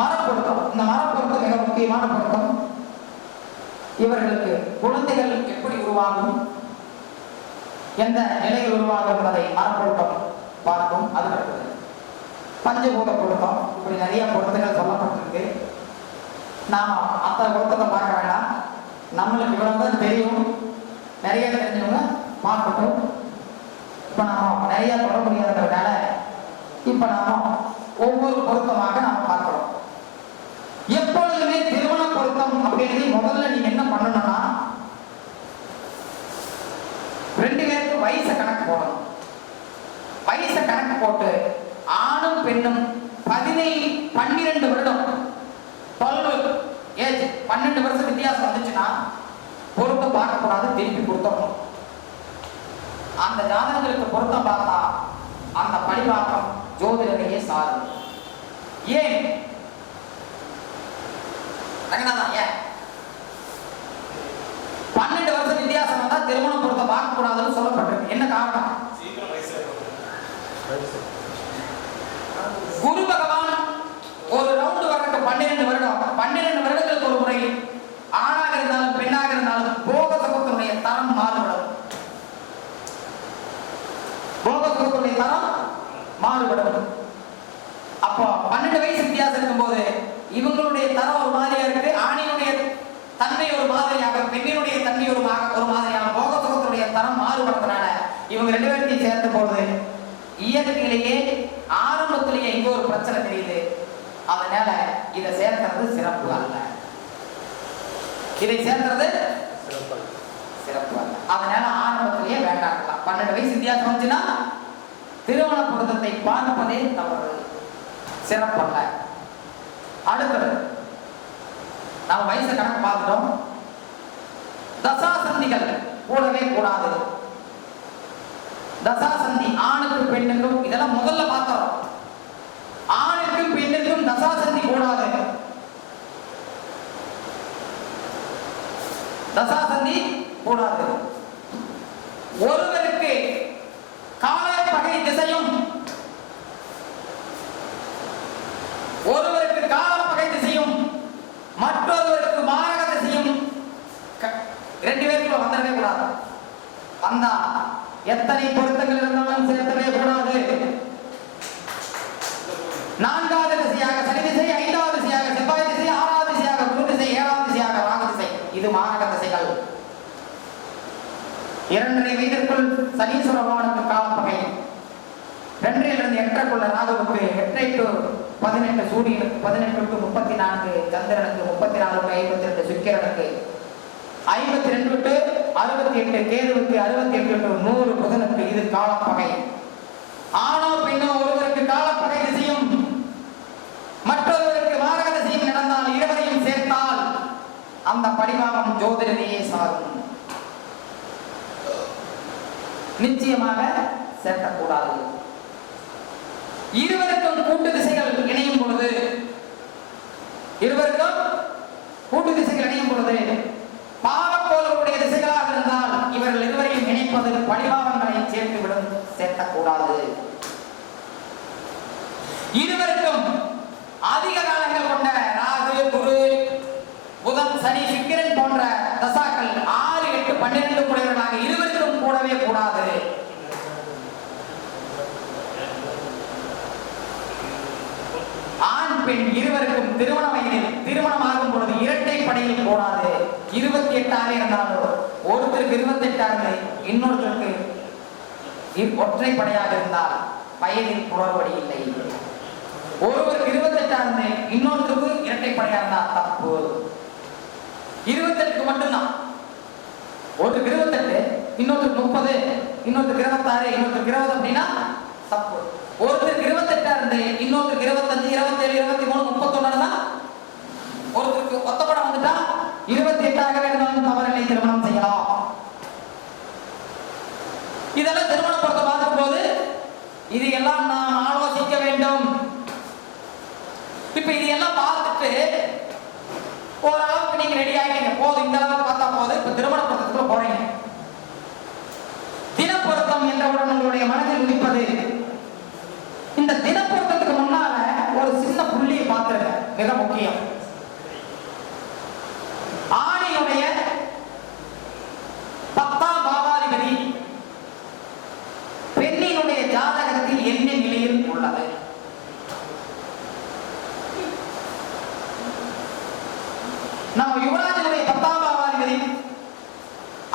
மரப்பொருத்தம். இந்த மரப்பொருத்தம் மிக முக்கியமான பொருத்தம். இவர்களுக்கு குழந்தைகள் எப்படி உருவாகும், எந்த நிலையில் உருவாகும் என்பதை மரப்பொருத்தம் பார்க்கும். அது அடுத்தது பஞ்சபூத பொருத்தம். இப்படி நிறைய பொருத்தங்கள் சொல்லப்பட்டிருக்கு. நாம அத்தனை பொருத்தத்தை பார்க்க வேண்டாம். நம்மளுக்கு இவ்வளவு தான் தெரியும். நிறைய தெரிஞ்சவங்க பார்க்கட்டும். இப்ப நாம நிறைய தொட முடியாததுனால இப்ப நாம ஒவ்வொரு பொருத்தமாக நாம பார்க்கிறோம். எப்பொழுதுமே திருமண பொருத்தம் அப்படிங்கிறது முதல்ல நீங்க என்ன பண்ணணும்னா, ரெண்டு பேருக்கு வயசை கணக்கு போடணும். வயசை கணக்கு போட்டு ஆணும் பெண்ணும் 12 வருடம் 12 ஏஜ் 12 வருஷம் வித்தியாசம் வந்துச்சுன்னா பொருத்தம் பார்க்கக்கூடாது, திருப்பி கொடுத்தோம். அந்த ஜாதகங்களுக்கு பொருத்தம் பார்த்தா அந்த பரிபாகம் ஜோதிடரையே சாரும். ஏன் ஏன் 12 வருஷம் வித்தியாசம் வந்தா திருமணம் பொருத்தம் பார்க்க கூடாதுன்னு சொல்லப்பட்டிருக்கு. என்ன காரணம்? குரு பகவான் ஒரு ரவுண்டு வர்றதுக்கு 12 வருடம். 12 வருடங்களுக்கு ஒரு முறை ஆணாக இருந்தாலும் பெண்ணாக இருந்தாலும் போக சுகத்தினுடைய தரம் மாறுபடும். போக சுகத்தினுடைய தரம் மாறுபடும். அப்போ 12 வயசு வித்தியாசம் இருக்கும்போது இவங்களுடைய தரம் ஒரு மாதிரியா இருக்கு, ஆணினுடைய தன்மை ஒரு மாதிரியாக, பெண்ணினுடைய தன்மை ஒரு மாதிரியாக, போக சுகத்தினுடைய தரம் மாறுபடுறதுனால இவங்க ரெண்டு பேர்த்தையும் சேர்த்து போது இயற்கையிலேயே ஆரம்பத்திலேயே எங்க ஒரு பிரச்சனை தெரியுது. அதனால இதை சேர்க்கிறது சிறப்பு அல்ல. இதை சேர்க்கிறது சிறப்பு அல்ல. அதனால ஆரம்பத்திலேயே வேண்டாம். 12 வயசு வித்தியாசம் வந்துச்சுன்னா திருமண பொருத்தத்தை பார்ப்பதே தவறு, சிறப்பல்ல. அடுத்தது நாம் வயசை கணக்கு பார்த்துட்டோம். தசாசந்திகள் கூடவே கூடாது. தசாசந்தி ஆணுக்கும் பெண்ணுக்கும் இதெல்லாம் முதல்ல பார்த்தோம். ஆணுக்கும் பெண்ணுக்கும் தசாசந்தி கூடாது. தசாசந்தி கூடாது. ஒருவருக்கு கால பகை திசையும் ஒருவருக்கு கால பகை திசையும் மற்றொருவருக்கு மாரக திசையும் ரெண்டு பேருக்குள்ள வந்துடவே கூடாது. வந்தா எத்தனை பொருத்தங்கள் இருந்தாலும் சேர்த்தவே கூடாது. 4வது திசையாக சனி திசை, 5வது திசையாக செவ்வாய் திசை, 6வது திசையாக குரு திசை, 7வது திசையாக ராகு திசை. இது மாரக திசைகள். 2.5 வயதிற்குள் சனீஸ்வர பகவானுக்கு காலப்பகை, 2லிருந்து 8க்குள்ள ராகுவுக்கு, 8 to 18 சூரியனுக்கு, 18 to 34 சந்திரனுக்கு, 34 to 52 சுக்கிரனுக்கு, 52 to 68 கேதுவுக்கு, 68 to 100 புதனுக்கு. இது காலப்பகை. ஆணோ பெண்ணோ ஒருவருக்கு காலப்பகை திசையும் மற்றொருவருக்கு மாரக திசையும் நடந்தால் இருவரையும் சேர்த்தால் அந்த படிவாகம் ஜோதிடரையே சாரும். நிச்சயமாக சேர்க்கக்கூடாது. இருவருக்கும் கூட்டு திசைகள் இணையும் பொழுது பாவக்கோளுடைய திசைகளாக இருந்தால் இவர்கள் இருவரையும் இணைப்பது பழிபாவங்களை சேர்த்துவிடும், சேர்த்தக்கூடாது. இருவருக்கும் அதிக காலங்கள் கொண்ட ராகு, குரு, புதன், சனி, சுக்கிரன் போன்ற தசாக்கள் 6, 8, 12 கூடியவர்களாக இருவருக்கும் கூடவே கூடாது. ஆண் பெண் இருவருக்கும் திருமண வயதில் திருமணமாகும் பொழுது இரட்டை படையில் கூடாது. 28 இருந்தாலும் ஒருத்தருக்கு 28 இன்னொருத்தருக்கு ஒற்றை படையாக இருந்தால் வயதில் குளறுபடி இல்லை. ஒருவருக்கு 28 இன்னொருத்தருக்கு இரட்டை படையாக இருந்தால் தப்பு. 28 மட்டும்தான். ஒருத்தருக்கு 28, இன்னொருத்தருக்கு 30, இன்னொருத்தருக்கு 26, இன்னொருத்தருக்கு 20 அப்படின்னா தப்பு. ஒருத்தருக்கு 28 இன்னொருத்தருக்கு 25, 27, 23, 31 ஒருத்தருக்கு ஒத்தப்படம் வந்துட்டா 28 இருந்தாலும் தவறில்லை, திருமணம் செய்யலாம். இதெல்லாம் திருமண பொருத்த பார்க்கும் போது இது எல்லாம் நாம் ஆலோசிக்க வேண்டும். இப்ப இது எல்லாம் பார்த்துட்டு ஓரளவுக்கு நீங்க ரெடி ஆகிட்டீங்க, போதும் இந்த அளவுக்கு பார்த்தா போதும். இப்ப திருமண பொருத்தத்துக்குள்ள போறீங்க. தினப்பொருத்தம் என்றவுடன் உங்களுடைய மனதில் உதிப்பது, இந்த தினப்பொருத்தத்துக்கு முன்னால ஒரு சின்ன புள்ளியை பார்த்துருங்க, மிக முக்கியம். ஆணியுடைய 10ஆம் பாவாதிபதி பெண்ணினுடைய ஜாதகத்தில் என்ன நிலையில் உள்ளது? நம்ம யுவராஜனுடைய 10ஆம் பாவாதிபதி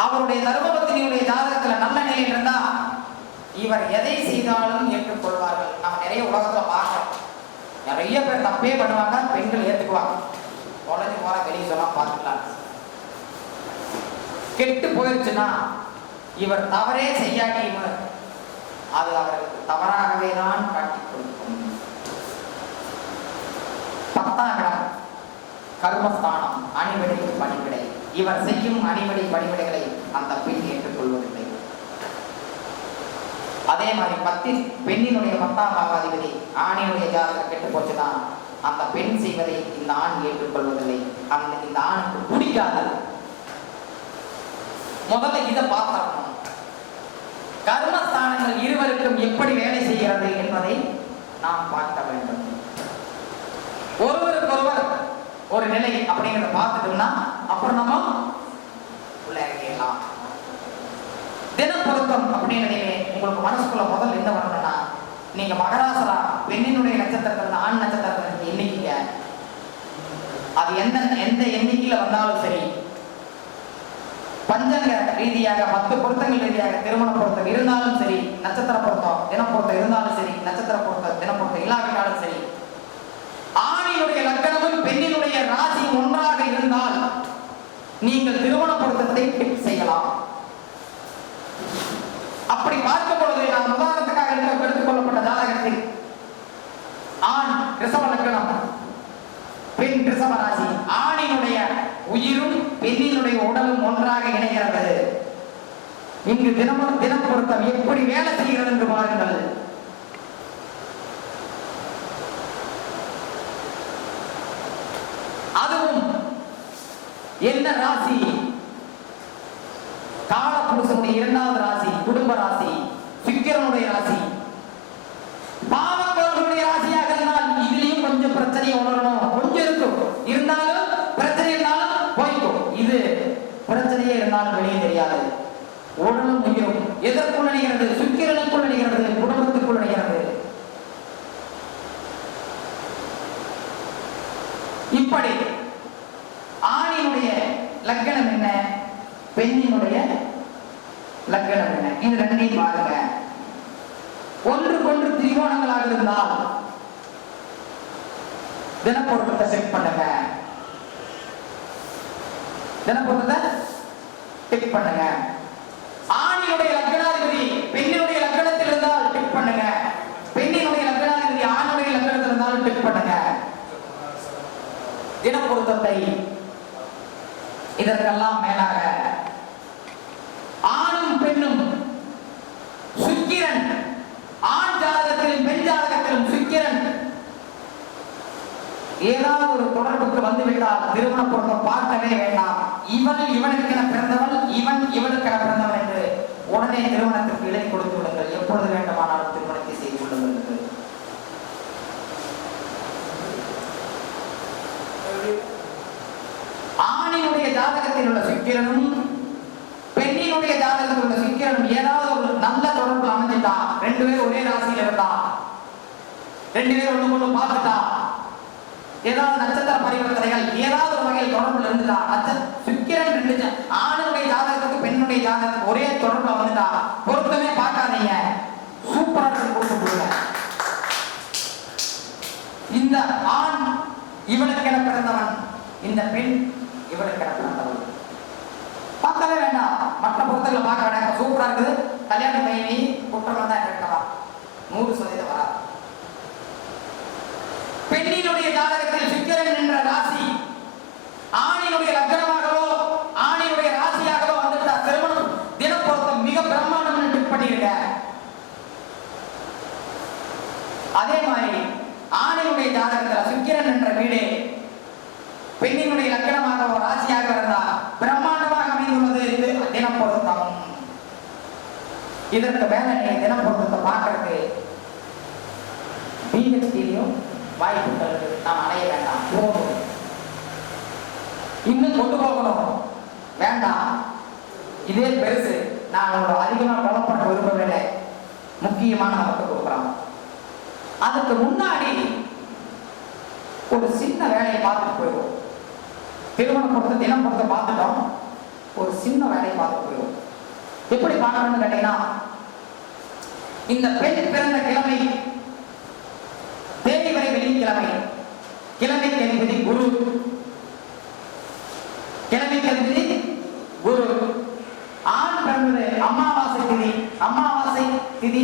அவருடைய தர்மபத்தினியுடைய ஜாதகத்துல நல்ல நிலையில் இருந்தா இவர் எதை செய்தாலும் ஏற்றுக்கொள்வார்கள். நம்ம நிறைய உலகத்துல பார்க்கிறோம், நிறைய பேர் தப்பே பண்ணுவாங்க, பெண்கள் ஏற்றுக்குவாங்க. குழந்தை போற வெளியே சொன்னா பார்த்துக்கலாம். கெட்டு போயிருச்சுன்னா இவர் தவறே செய்யாட்டியும் அது அவருக்கு தவறாகவே தான் காட்டி கொடுக்கும். 10ஆம் இடம் கர்மஸ்தானம், அணிவடை பணிவிடை. இவர் செய்யும் அணிவடை பணிவிடைகளை அந்த பெண் ஏற்றுக்கொள்வதில்லை. அதே மாதிரி பெண்ணினுடைய 10ஆம் பாவாதிபதி ஆணினுடைய ஜாதகம் கெட்டு போச்சுன்னா அந்த பெண் செய்வதை இந்த ஆண் ஏற்றுக்கொள்வதில்லை. இந்த ஆணுக்கு பிடிக்காது. முதல்ல இதை பார்த்தோம். கர்மஸ்தானங்கள் இருவருக்கும் எப்படி வேலை செய்கிறது என்பதை நாம் பார்க்க வேண்டும். ஒருவருக்கொருவர் ஒரு நிலை அப்படிங்கிறத பார்த்துட்டோம்னா அப்புறம் நம்ம உள்ள இறங்கிடலாம். தினப்பொருத்தம் அப்படின்னு உங்களுக்கு மனசுக்குள்ள முதல்ல என்ன வரணும்னா, நீங்க மகராசரா பெண்ணினுடைய நட்சத்திரத்துல ஆண் நட்சத்திரத்துல எண்ணிக்கீங்க, அது எந்த எண்ணிக்கையில வந்தாலும் சரி, பஞ்சங்க ரீதியாக 10 பொருத்தங்கள் ரீதியாக திருமண பொருத்தம் இருந்தாலும் சரி, நட்சத்திர பொருத்தம் தினப்பொருத்தம் இருந்தாலும் சரி, நட்சத்திர பொருத்தம் தினப்பொருத்தம் இல்லாவிட்டாலும் சரி, ஆணினுடைய லக்னமும் பெண்ணினுடைய ராசியும் ஒன்றாக இருந்தால் நீங்கள் திருமண பொருத்தத்தை பிக்ஸ் செய்யலாம். அப்படி பார்க்கும் பொழுது நாம் உதாரணத்துக்காக எடுத்துக் கொள்ளப்பட்ட ஜாதகத்தில் ஆண் ரிஷப லக்னம், பெண் ரிஷப ராசி, ஆணினுடைய உயிரும் பெண்ணினுடைய உடலும் ஒன்றாக இணைகிறது. இங்கு தினப்பொருத்தம் எப்படி வேலை செய்கிறது என்று பாருங்கள். அதுவும் என்ன ராசி? காலபுருஷனுடைய 2வது ராசி, குடும்ப ராசி, சுக்கிரனுடைய ராசி. பாவக்கோளுடைய ராசியாக இருந்தால் இதுலயும் கொஞ்சம் பிரச்சனையை உணரணும், கொஞ்சம் இருக்கும். இருந்தாலும் பிரச்சனை இருந்தாலும் போய்க்கும். இது பிரச்சனையே இருந்தாலும் வெளியே தெரியாது. உடலும் உயிரும் எதற்குள் இணைகிறது? சுக்கிரனுக்குள் இணைகிறது, குடும்பத்துக்குள் இணைகிறது. இப்படி ஆணினுடைய லக்னம் என்ன, பெண்ணினுடைய லக்னம் என்ன, இது ரெண்டையும் பாருங்க. ஒன்றுக்கொன்று திரிகோணங்களாக இருந்தால் தினப்பொருத்தத்தை செக் பண்ணுங்க. தினப்பொருத்தத்தை டிக் பண்ணுங்க. ஆணினுடைய லக்னாதிபதி பெண்ணினுடைய லக்னத்தில் இருந்தால் டிக் பண்ணுங்க. பெண்ணினுடைய லக்னாதிபதி ஆணுடைய லக்னத்தில் இருந்தால் டிக் பண்ணுங்க. தினப்பொருத்தத்தை இதற்கெல்லாம் மேலாக ஆணும் பெண்ணும் சுக்கிரன் ஆண் ஜாதகத்திலும் பெண் ஜாதகத்திலும் ஏதாவது ஒரு தொடர்புக்கு வந்துவிட்டால் திருமண பொருத்தம் பார்க்கவே வேண்டாம். இவள் இவனுக்கென பிறந்தவள், இவன் இவனுக்கென பிறந்தவன் என்று உடனே திருமணத்திற்கு இலை கொடுத்து விடுங்கள். எப்பொழுது வேண்டுமானாலும் திருமணத்தை செய்து கொள்ளுங்கள் என்று. ஆணினுடைய ஜாதகத்தில் உள்ள சுக்கிரனும் பெண்ணினுடைய ஜாதகத்தில் உள்ள சுக்கிரனும் ஏதாவது ஒரு நல்ல தொடர்பு அமைஞ்சிட்டா, ரெண்டு பேரும் ஒரே ராசியில் இருந்தா, ரெண்டு பேரும் ஒண்ணு ஒண்ணு பார்த்துட்டா, ஏதாவது நட்சத்திர பரிவர்த்தனைகள் ஏதாவது ஒரு வகையில் தொடர்புல இருந்துட்டா, சுக்கிரன் ரெண்டு ஆணுடைய ஜாதகத்துக்கு பெண்ணுடைய ஜாதகத்துக்கு ஒரே தொடர்புல வந்துட்டா பொருத்தமே பார்க்காதீங்க, சூப்பரா கொடுத்து கொடுங்க. இந்த ஆண் இவனுக்கென பிறந்தவன், இந்த பெண் இவனுக்கென பிறந்தவன், பார்க்கவே வேண்டாம். மற்ற பொருத்தங்களை பார்க்க வேண்டாம். சூப்பரா இருக்குது, கல்யாண பையனி குற்றம் தான் கேட்கலாம், 100% வராது. பெண்ணினுடைய ஜாதகத்தில் சுக்கிரன் என்ற ராசி ஆணினுடைய லக்னமாகவோ ஆணினுடைய ராசியாகவோ வந்துட்டா திருமணம் தினப்பொருத்தம் மிக பிரம்மாண்டம் டிக் பண்ணிருக்க. அதே மாதிரி ஆணினுடைய ஜாதகத்தில் சுக்கிரன் என்ற வீடு பெண்ணினுடைய லக்னமாகவோ ராசியாக இருந்தா பிரம்மாண்டமாக அமைந்துள்ளது தினப்பொருத்தம். இதற்கு மேல நீங்க தினப்பொருத்தத்தை பார்க்கறதுக்கு பிஹெச்டிலையும் வாய்ப்புகள் நாம் அடைய வேண்டாம். போதும், இன்னும் கொண்டு போகணும் வேண்டாம், இதே பெருசு. நான் ஒரு அதிகமாக டெவலப் விரும்பவில்லை, முக்கியமான நமக்கு கொடுக்குறோம். அதுக்கு முன்னாடி ஒரு சின்ன வேலையை பார்த்துட்டு போயிடுவோம். திருமணம் பொறுத்த தினம் பொறுத்த பார்த்துட்டோம், ஒரு சின்ன வேலையை பார்த்துட்டு போயிடுவோம். எப்படி பார்க்கணும்னு கேட்டீங்கன்னா, இந்த பெண் பிறந்த கிழமை தேதி வரை வெள்ளிக்கிழமை, கிழமைக்கு அதிபதி குரு, கிழமைக்கு அதிபதி குரு. ஆண் பிறந்தது அமாவாசை திதி, அமாவாசை திதி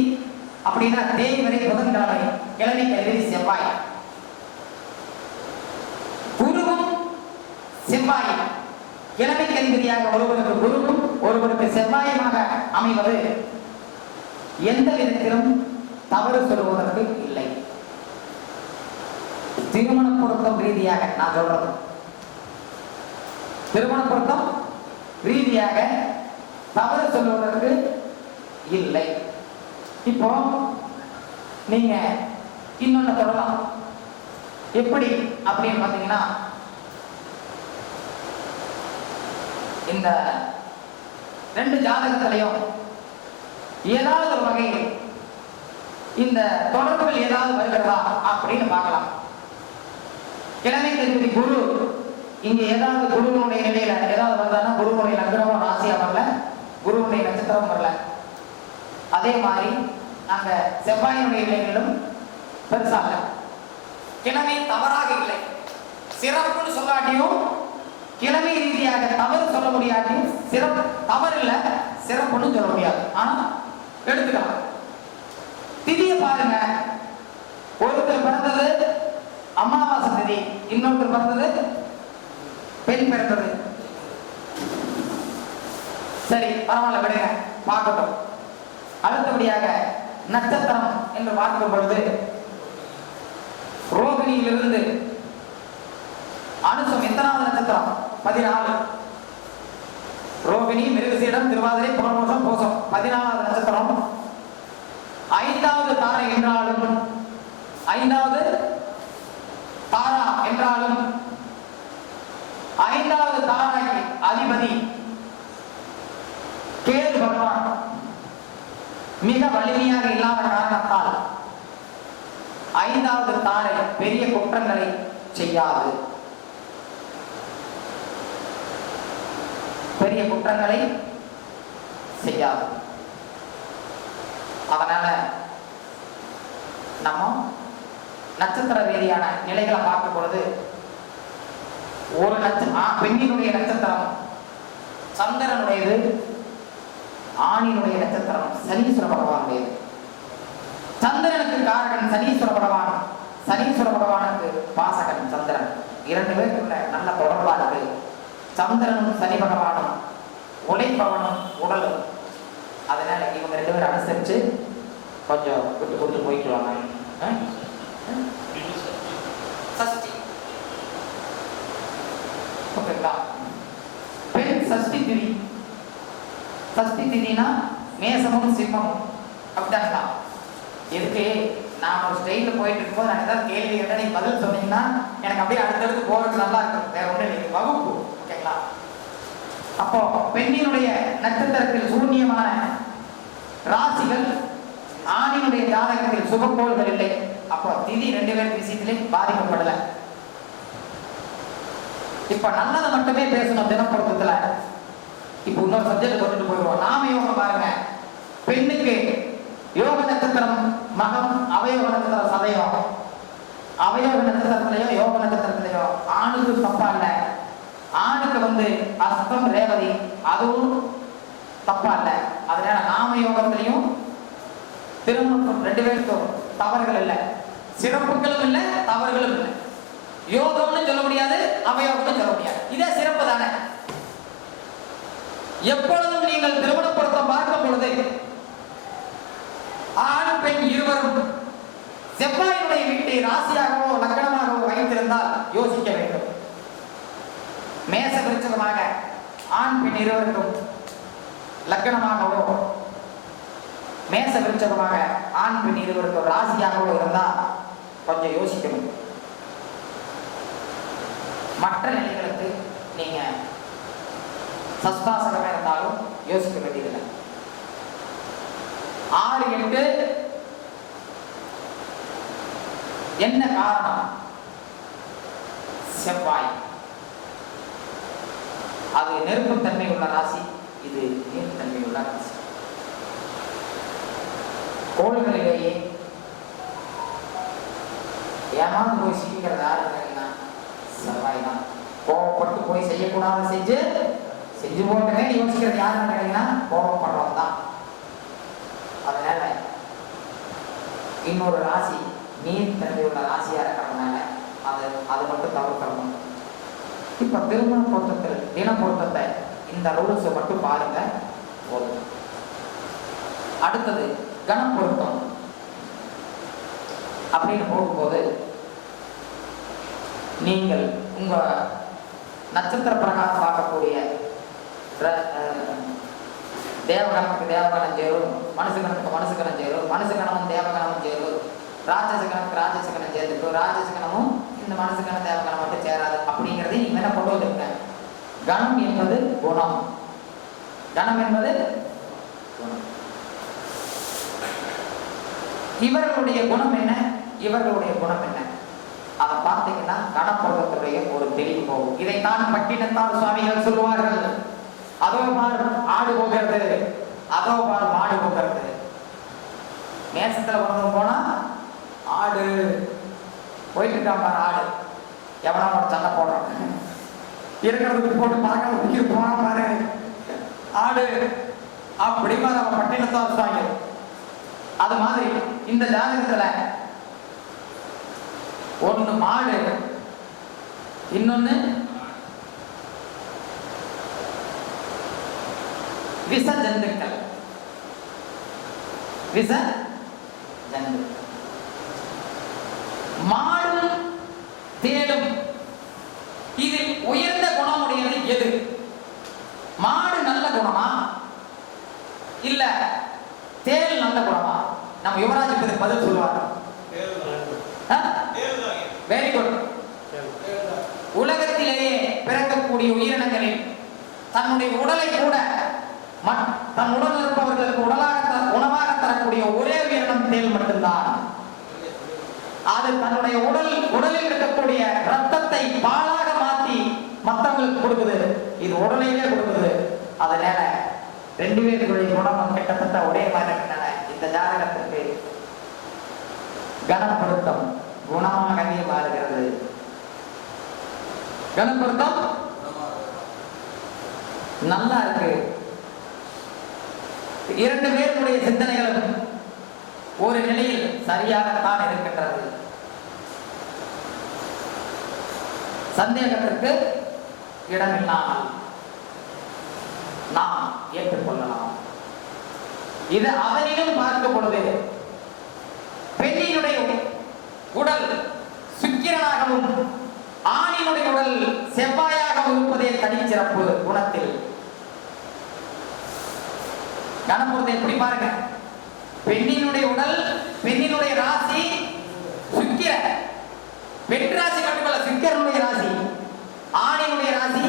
அப்படின்னா தேதி வரை புதன்கிழமை, கிழமைக்கு அதிபதி செவ்வாய். குருவும் செவ்வாய் கிழமைக்கு அதிபதியாக ஒருவருக்கு குருவும் ஒருவருக்கு செவ்வாயுமாக அமைவது எந்த விதத்திலும் தவறு சொல்வதற்கு இல்லை. திருமண பொருத்தம் ரீதியாக நான் சொல்றது, திருமண பொருத்தம் ரீதியாக தவறு சொல்வதற்கு இல்லை. இப்போ நீங்க இன்னொன்னு சொல்லலாம். எப்படி அப்படின்னு பாத்தீங்கன்னா, இந்த ரெண்டு ஜாதகத்திலையும் ஏதாவது ஒரு வகையில் இந்த தொடர்புகள் ஏதாவது வருகிறதா அப்படின்னு பார்க்கலாம். கிழமைக்கு அதிபதி குரு இங்க ஏதாவது குருவனுடைய நிலையில ஏதாவது வந்தானா குருவனுடைய லக்னமும் ராசியா வரல, குருவனுடைய நட்சத்திரம் வரல. அதே மாதிரி நாங்க செவ்வாயினுடைய நிலைகளிலும் பெருசாக கிழமை தவறாக இல்லை. சிறப்புன்னு சொல்லாட்டியும் கிழமை ரீதியாக தவறு சொல்ல முடியாட்டியும் சிறப்பு தவறு இல்லை, சிறப்புன்னு சொல்ல முடியாது. ஆனா எடுத்துக்கலாம். திதியை பாருங்க, ஒருத்தர் பிறந்தது அமாவாசை திதி, இன்னொருத்தர் பிறந்தது பெண் பிறந்தது. சரி பரவாயில்ல, விடுங்க, பார்க்கட்டும். அடுத்தபடியாக நட்சத்திரம் என்று பார்க்கும் பொழுது ரோகிணியிலிருந்து அனுசம் எத்தனாவது நட்சத்திரம்? 14. ரோகிணி, மிருகசீடம், திருவாதிரை, புனர்பூசம், பூசம் 14வது நட்சத்திரம். 5வது தாரை என்றாலும், 5வது தாரா என்றாலும் 5வது தாராய்க்கு அதிபதி கேது பகவான் மிக வலிமையாக இல்லாத காரணத்தால் 5வது தாரை பெரிய குற்றங்களை செய்யாது, பெரிய குற்றங்களை செய்யாது. அதனால நம்ம நட்சத்திர ரீதியான நிலைகளை பார்க்கும் பொழுது ஒரு பெண்ணினுடைய நட்சத்திரம் சந்திரனுடையது, ஆணினுடைய நட்சத்திரம் சனீஸ்வர பகவானுடையது. சந்திரனுக்கு காரகன் சனீஸ்வர பகவான், சனீஸ்வர பகவானுக்கு பாசகன் சந்திரன். 2 பேருக்குள்ள நல்ல தொடர்பா இருக்கு. சந்திரனும் சனி பகவானும் உழைப்பவனும் உடலும். அதனால இவங்க 2 பேரும் அனுசரிச்சு கொஞ்சம் விட்டு கொடுத்து போய்க்குவாங்க. சஷ்டி ஓகேங்களா? பெண் சஷ்டி திதி. சஷ்டி திதினா மேசமும் சிம்மமும் அப்படிங்களா? எதுக்கு நான் ஒரு ஸ்டைல போயிட்டு இருக்கும்போது நான் ஏதாவது கேள்வி கேட்டால் நீங்க பதில் சொன்னீங்கன்னா எனக்கு அப்படியே அடுத்தடுத்து போகிறது நல்லா இருக்கும். வேற ஒன்றும் இல்லை, வகுப்பு. ஓகேங்களா? அப்போ பெண்ணினுடைய நட்சத்திரத்தில் சூன்யமான ராசிகள், ஆணினுடைய ஜாதகத்தில் சுபக்கோள்கள் இல்லை. அப்போ திதி 2 பேருக்கு விஷயத்திலே பாதிக்கப்படல. இப்ப நல்லதை மட்டுமே பேசணும் தினப்பொருத்தத்துல. இப்ப இன்னொரு சப்ஜெக்ட் கொண்டுட்டு போயிடுவோம். நாம யோகம் பாருங்க. பெண்ணுக்கு யோக நட்சத்திரம் மகம், அவயோக நட்சத்திரம் சதயம். அவயோக நட்சத்திரத்திலேயோ யோக நட்சத்திரத்திலேயோ ஆணுக்கு தப்பா இல்லை. ஆணுக்கு அஸ்தம் ரேவதி, அதுவும் தப்பா இல்லை. அதனால நாம யோகத்திலையும் திருமணம் 2 பேருக்கும் தவறுகள் இல்லை, சிறப்புகளும் இல்லை, தவறுகளும் இல்லை. யோகம்னு சொல்ல முடியாது, அவயோகம்னு சொல்ல முடியாது. இதே சிறப்பு தானே. எப்பொழுதும் நீங்கள் திருமண பொருத்தம் பார்க்கும் பொழுது ஆண் பெண் இருவரும் செவ்வாயினுடைய வீட்டை ராசியாகவோ லக்னமாகவோ வைத்திருந்தால் யோசிக்க வேண்டும். மேச விருச்சகமாக ஆண் பெண் இருவருக்கும் லக்னமாகவோ மேச விருச்சகமாக ஆண் பெண் இருவருக்கும் ராசியாகவோ இருந்தால் கொஞ்சம் யோசிக்கணும். மற்ற நிலைகளுக்கு நீங்க சஸ்தாசகமா இருந்தாலும் யோசிக்க வேண்டியதில்லை. 6, 8 என்ன காரணம்? செவ்வாய். அது நெருப்புத்தன்மை உள்ள ராசி, இது நீர்த்தன்மை உள்ள ராசி. கோள்களிலேயே ஏமாந்து போய் சிக்கிறது யாருன்னா செவ்வாய் தான். கோபப்பட்டு போய் செய்யக்கூடாது செஞ்சு போட்டுமே யோசிக்கிறது யாருன்னு கேட்டீங்கன்னா கோபப்படுறவங்க தான். அதனால இன்னொரு ராசி நீர் தன்மை உள்ள ராசியா இருக்கிறதுனால அது மட்டும் தவிர்க்கணும். இப்ப திருமண பொருத்தத்தில் தின பொருத்தத்தை இந்த ரூல்ஸ் மட்டும் பாருங்க போதும். அடுத்தது கண பொருத்தம் அப்படின்னு போகும்போது நீங்கள் உங்க நட்சத்திர பிரகாரம் பார்க்கக்கூடிய தேவகணத்துக்கு தேவகணம் சேரும், மனுஷகணத்துக்கு மனுஷகணம் சேரும், மனுஷகணமும் தேவகணமும் சேரும், ராட்சசகணத்துக்கு ராட்சசகணம் சேர்ந்துட்டு ராட்சசகணமும் இந்த மனுஷகண தேவகணம் மட்டும் சேராது அப்படிங்கிறதை நீங்க என்ன கொண்டு வந்திருக்க. கணம் என்பது குணம். கணம் என்பது குணம். இவர்களுடைய குணம் என்ன, இவர்களுடைய குணம் என்ன, அதை பார்த்தீங்கன்னா கணப்பொருத்தத்துடைய ஒரு தெளிவு போகும். இதைத்தான் பட்டினத்தார் சுவாமிகள் சொல்லுவார்கள். அதோ பார் ஆடு போகிறது, அதோ பார் மாடு போகிறது. மேசத்துல கொண்டு போனா ஆடு போயிட்டு இருக்கான் பாரு, ஆடு எவனா ஒரு சண்டை போடுறான், இருக்கிறதுக்கு போட்டு பார்க்க போனா பாரு ஆடு அப்படிமா நம்ம பட்டினத்தார் சுவாமிகள். அது மாதிரி இந்த ஜாதகத்துல ஒண்ணு மாடு, இன்னொன்னு விச ஜந்துக்கள். விச ஜந்து மாடும் தேடும். இதில் உயர்ந்த குணமுடையது எது? மாடு நல்ல குணமா இல்ல தேல் நல்ல குணமா? நம்ம யுவராஜ் பதில் சொல்லுவாங்க. Very good. உலகத்திலேயே பிறக்கக்கூடிய உயிரினங்களில் தன்னுடைய உடலை கூட தன் உடல் இருப்பவர்களுக்கு உணவாக தரக்கூடிய ஒரே உயிரினம் தேல் மட்டும்தான். அது தன்னுடைய உடலில் இருக்கக்கூடிய ரத்தத்தை பாலாக மாற்றி மற்றவங்களுக்கு கொடுக்குது. இது உடலையே கொடுக்குது. அதனால 2 பேருடைய குணம் கிட்டத்தட்ட ஒரே மாதிரி இருக்கின்றன. இந்த ஜாதகத்திற்கு கணப்பொருத்தம் குணமாகவே மாறுகிறது. கணப்பொருத்தம் நல்லா இருக்கு. 2 பேருடைய சிந்தனைகளும் ஒரு நிலையில் சரியாகத்தான் இருக்கின்றது. சந்தேகத்திற்கு இடமில்லாமல் நாம் ஏற்றுக்கொள்ளலாம். இது அவனிலும் பார்க்கும் பொழுது பெண்ணினுடைய உடல் சுக்கிரனாகவும் ஆணினுடைய உடல் செவ்வாயாக இருப்பதே தனிச்சிறப்பு குணத்தில். கணபொருத்தை எப்படி பாருங்க, பெண்ணினுடைய உடல், பெண்ணினுடைய ராசி சுக்கிர, பெண் ராசி மட்டுமல்ல சுக்கிரனுடைய ராசி, ஆணினுடைய ராசி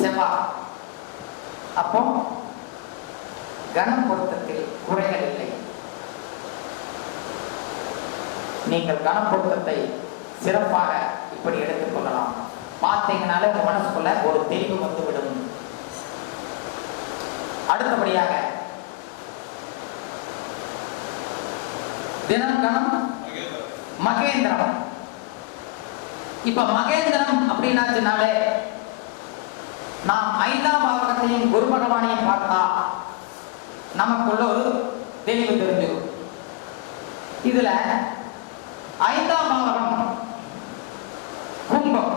செவ்வாய். அப்போ கணம் பொருத்தத்தில் குறைகள் இல்லை. நீங்கள் கணம் பொருத்தத்தை சிறப்பாக இப்படி எடுத்துக் கொள்ளலாம். பார்த்தீங்கன்னாலே உங்க மனசுக்குள்ள ஒரு தெளிவு வந்துவிடும். அடுத்தபடியாக தினம் கணம் மகேந்திரம். இப்ப மகேந்திரம் அப்படின்னாச்சுனாலே நாம் 5ஆம் பாவகத்தையும் குரு பகவானையும் பார்த்தா நமக்குள்ள ஒரு தெளிவு தெரிஞ்சு. இதுல 5ஆம் பாவகம் கும்பம்,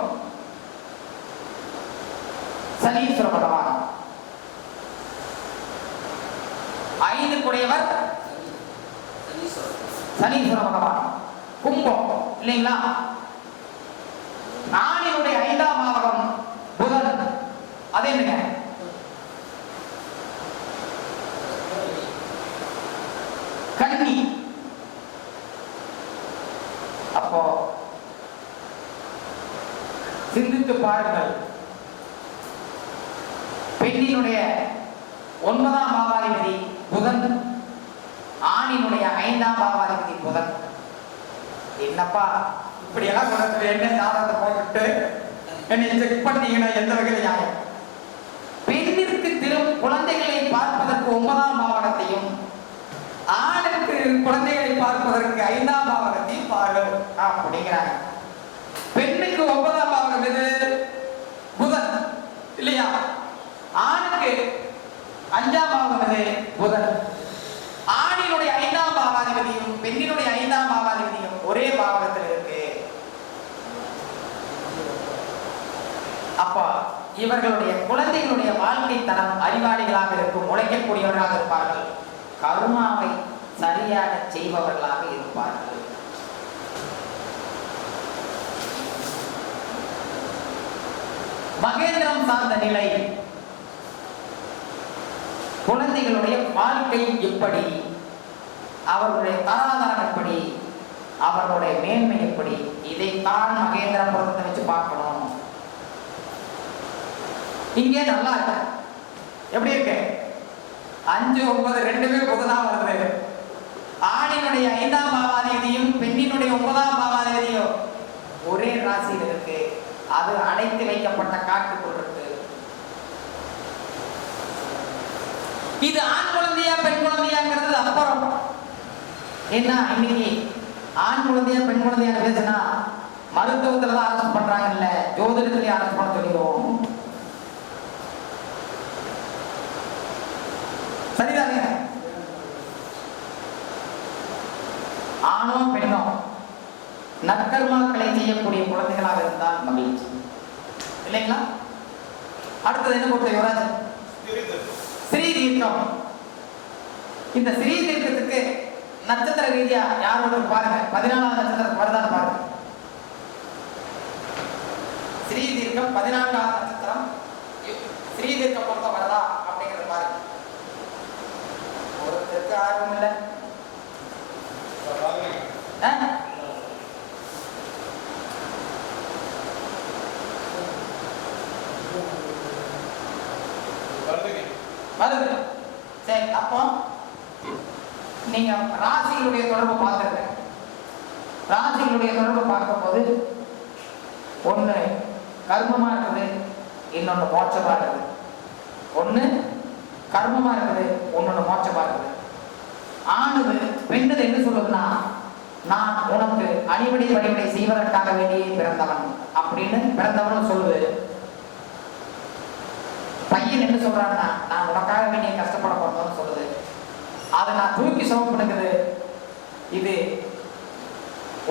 சனீஸ்வர பகவான். 5 குடையவர் சனீஸ்வர பகவான், கும்பம் இல்லைங்களா? ஆணினுடைய 5ஆம் பாவகம் புதன். அது என்னங்க? கன்னி. அப்போ சிந்தித்து பாருங்கள். பெண்ணினுடைய 9ஆம் பாவாதிபதி புதன், ஆணினுடைய 5ஆம் பாவாதிபதி புதன். என்னப்பா இப்படி எல்லாம் கொடுத்து என்ன சாதத்தை போட்டு என்னை செக் பண்ணீங்கன்னா எந்த வகையில் நியாயம்? பெண்ணிற்கு குழந்தைகளை பார்ப்பதற்கு 9ஆம் பாவகத்தையும், ஆணுக்கு குழந்தைகளை பார்ப்பதற்கு 5ஆம் பாவகத்தையும் பாருங்கள் அப்படிங்கிறாங்க. பெண்ணுக்கு 9ஆம் பாவகம் எது? புதன் இல்லையா? ஆணுக்கு 5ஆம் பாவகம் எது? புதன். ஆணினுடைய 5ஆம் பாவாதிபதியும் பெண்ணினுடைய 5ஆம் பாவாதிபதியும் ஒரே பாவகத்தில் இருக்கு. அப்ப இவர்களுடைய குழந்தைகளுடைய வாழ்க்கை தரம் அறிவாளிகளாக இருக்கும், உழைக்கக்கூடியவர்களாக இருப்பார்கள், கருமாவை சரியாக செய்பவர்களாக இருப்பார்கள். மகேந்திரம் சார்ந்த நிலை, குழந்தைகளுடைய வாழ்க்கை எப்படி, அவர்களுடைய தராதரம் எப்படி, அவர்களுடைய மேன்மை எப்படி, இதைத்தான் மகேந்திர பொருத்தத்தை வச்சு பார்க்கணும். இங்கே நல்லா இருக்கு. எப்படி இருக்கு? 5, 9 ரெண்டுமே புதனா வருது. ஆணினுடைய 5ஆம் பாவாதிபதியும் பெண்ணினுடைய 9ஆம் பாவாதிபதியும் ஒரே ராசியில் இருக்கு. அது அடைத்து வைக்கப்பட்ட காட்டுக்குள் இருக்கு. இது ஆண் குழந்தையா பெண் குழந்தையாங்கிறது அப்புறம். என்ன இன்னைக்கு ஆண் குழந்தையா பெண் குழந்தையா பேசுனா மருத்துவத்துல தான் அரசு பண்றாங்கல்ல, ஜோதிடத்திலேயே அரசு பண்ண சொல்லிடுவோம். சரிதானே? ஆணோ பெண்ணோ நற்கர்மாக்களை செய்யக்கூடிய குழந்தைகளாக இருந்தால் மகிழ்ச்சி இல்லைங்களா? அடுத்தது என்ன பொறுத்த யுவராஜ்? ஸ்ரீ தீர்க்கம். இந்த ஸ்ரீ தீர்க்கத்துக்கு நட்சத்திர ரீதியா யார் ஒன்று பாருங்க, 14ஆம் நட்சத்திரம் வருதான்னு பாருங்க. ஸ்ரீ தீர்க்கம் 14ஆம் நட்சத்திரம் ஸ்ரீ தீர்க்கம் பொறுத்த வருதா அப்படிங்கிறத பாருங்க. ஒருத்தருக்கு ஆர்வம் இல்லை. வருது. சரி, அப்போ நீங்க ராசிகளுடைய தொடர்பு பார்த்துருங்க. ராசிகளுடைய தொடர்பு பார்க்கும்போது ஒண்ணு கர்மமா இருக்குது, இன்னொன்னு மோட்சமா இருக்குது. ஒண்ணு கர்மமா இருக்குது, ஒன்னொன்னு மோட்சமா இருக்குது. ஆணுது பெண்ணுது என்ன சொல்லுதுன்னா, நான் உனக்கு அடிபடி படிபடி செய்வதற்காக வேண்டியே பிறந்தவன் அப்படின்னு பிறந்தவன் சொல்லுது. பையன் என்ன சொல்றான்னா, நான் உனக்காக வேண்டிய கஷ்டப்பட போறதுன்னு சொல்லுது. அதை நான் தூக்கி சமப்படுக்குது. இது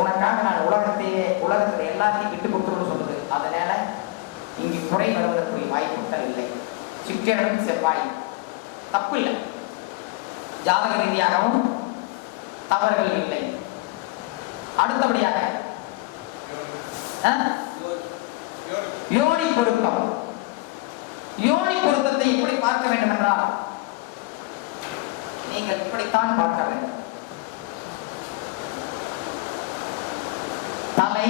உனக்காக நான் உலகத்துல எல்லாத்தையும் விட்டு கொடுத்துருன்னு சொல்லுது. அதனால இங்கு குறை வருவதற்குரிய வாய்ப்புகள் இல்லை. சுக்கிரனும் செவ்வாய் தப்பு இல்லை, ஜாதக ரீதியாகவும் தவறுகள் இல்லை. அடுத்தபடியாக யோனி பொருத்தம். யோனி பொருத்தத்தை எப்படி பார்க்க வேண்டும் என்றால் நீங்கள் இப்படித்தான் பார்க்க வேண்டும். தலை,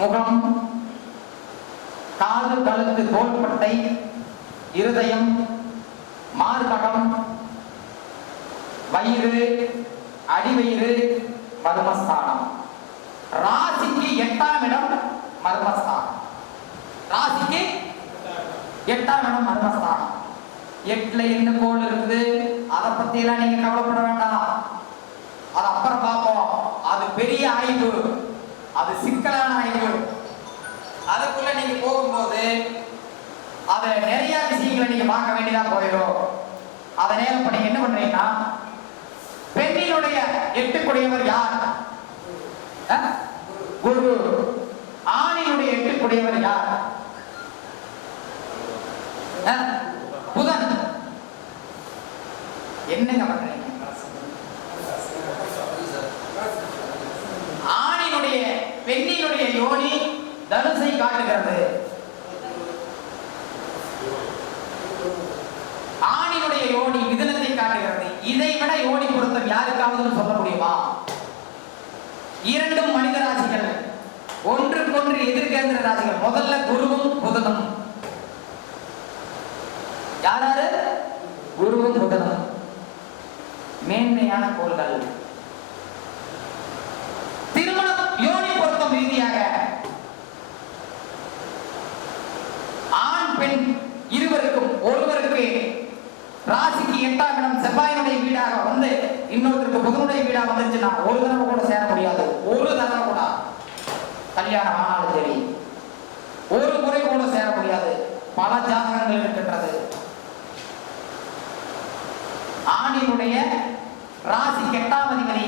முகம், காது, கழுத்து, தோள்பட்டை, இருதயம், மார்பகம், வயிறு, அடிவயிறு, மர்மஸ்தானம். ராசிக்கு 8ஆம் இடம் மர்மஸ்தானம். ராசிக்கு 8ஆம் இடம் மர்மஸ்தானம். 8ல என்ன கோள் இருக்குது, அதை பத்தி எல்லாம் நீங்க கவலைப்பட வேண்டாம். அது அப்புறம் பார்ப்போம். அது பெரிய ஆய்வு, அது சிக்கலான ஆய்வு. அதுக்குள்ள நீங்க போகும்போது அத நிறைய விஷயங்களை நீங்க பார்க்க வேண்டியதா போயிடும். அத நேரம் பண்ணி என்ன பண்றீங்கன்னா, பெண்ணினுடைய 8 யார்? குரு. ஆணினுடைய 8 யார்? புதன். என்னங்க பண்றீங்க? ஆணினுடைய பெண்ணினுடைய யோனி தனுசை காட்டுகிறது. ஆணினுடைய யோனி மிதுனத்தை காட்டுகிறது. இதை விட யோனி பொருத்தம் யாருக்காவது சொல்ல முடியுமா? இரண்டும் மனித ராசிகள், ஒன்றுக்கொன்று எதிர்கேந்திர ராசிகள். முதல்ல குருவும் புதனும். யாராரு? குருவும் புதனும் மேன்மையான கோள்கள். திருமணம் யோனி பொருத்தம் ரீதியாக ஆண் பெண் இருவருக்கும், ஒருவருக்கு ராசிக்கு 8ஆம் இடம் செவ்வாயினுடைய வீடாக வந்து இன்னொருத்தருக்கு புதனுடைய வீடாக வந்துச்சுன்னா ஒரு தடவை கூட சேர முடியாது. ஒரு தடவை கூட கல்யாணம் ஆனாலும் சரி, ஒரு முறை கூட சேர முடியாது. பல ஜாதகங்கள் இருக்கின்றது. ஆணினுடைய ராசிக்கு 8ஆம் அதிபதி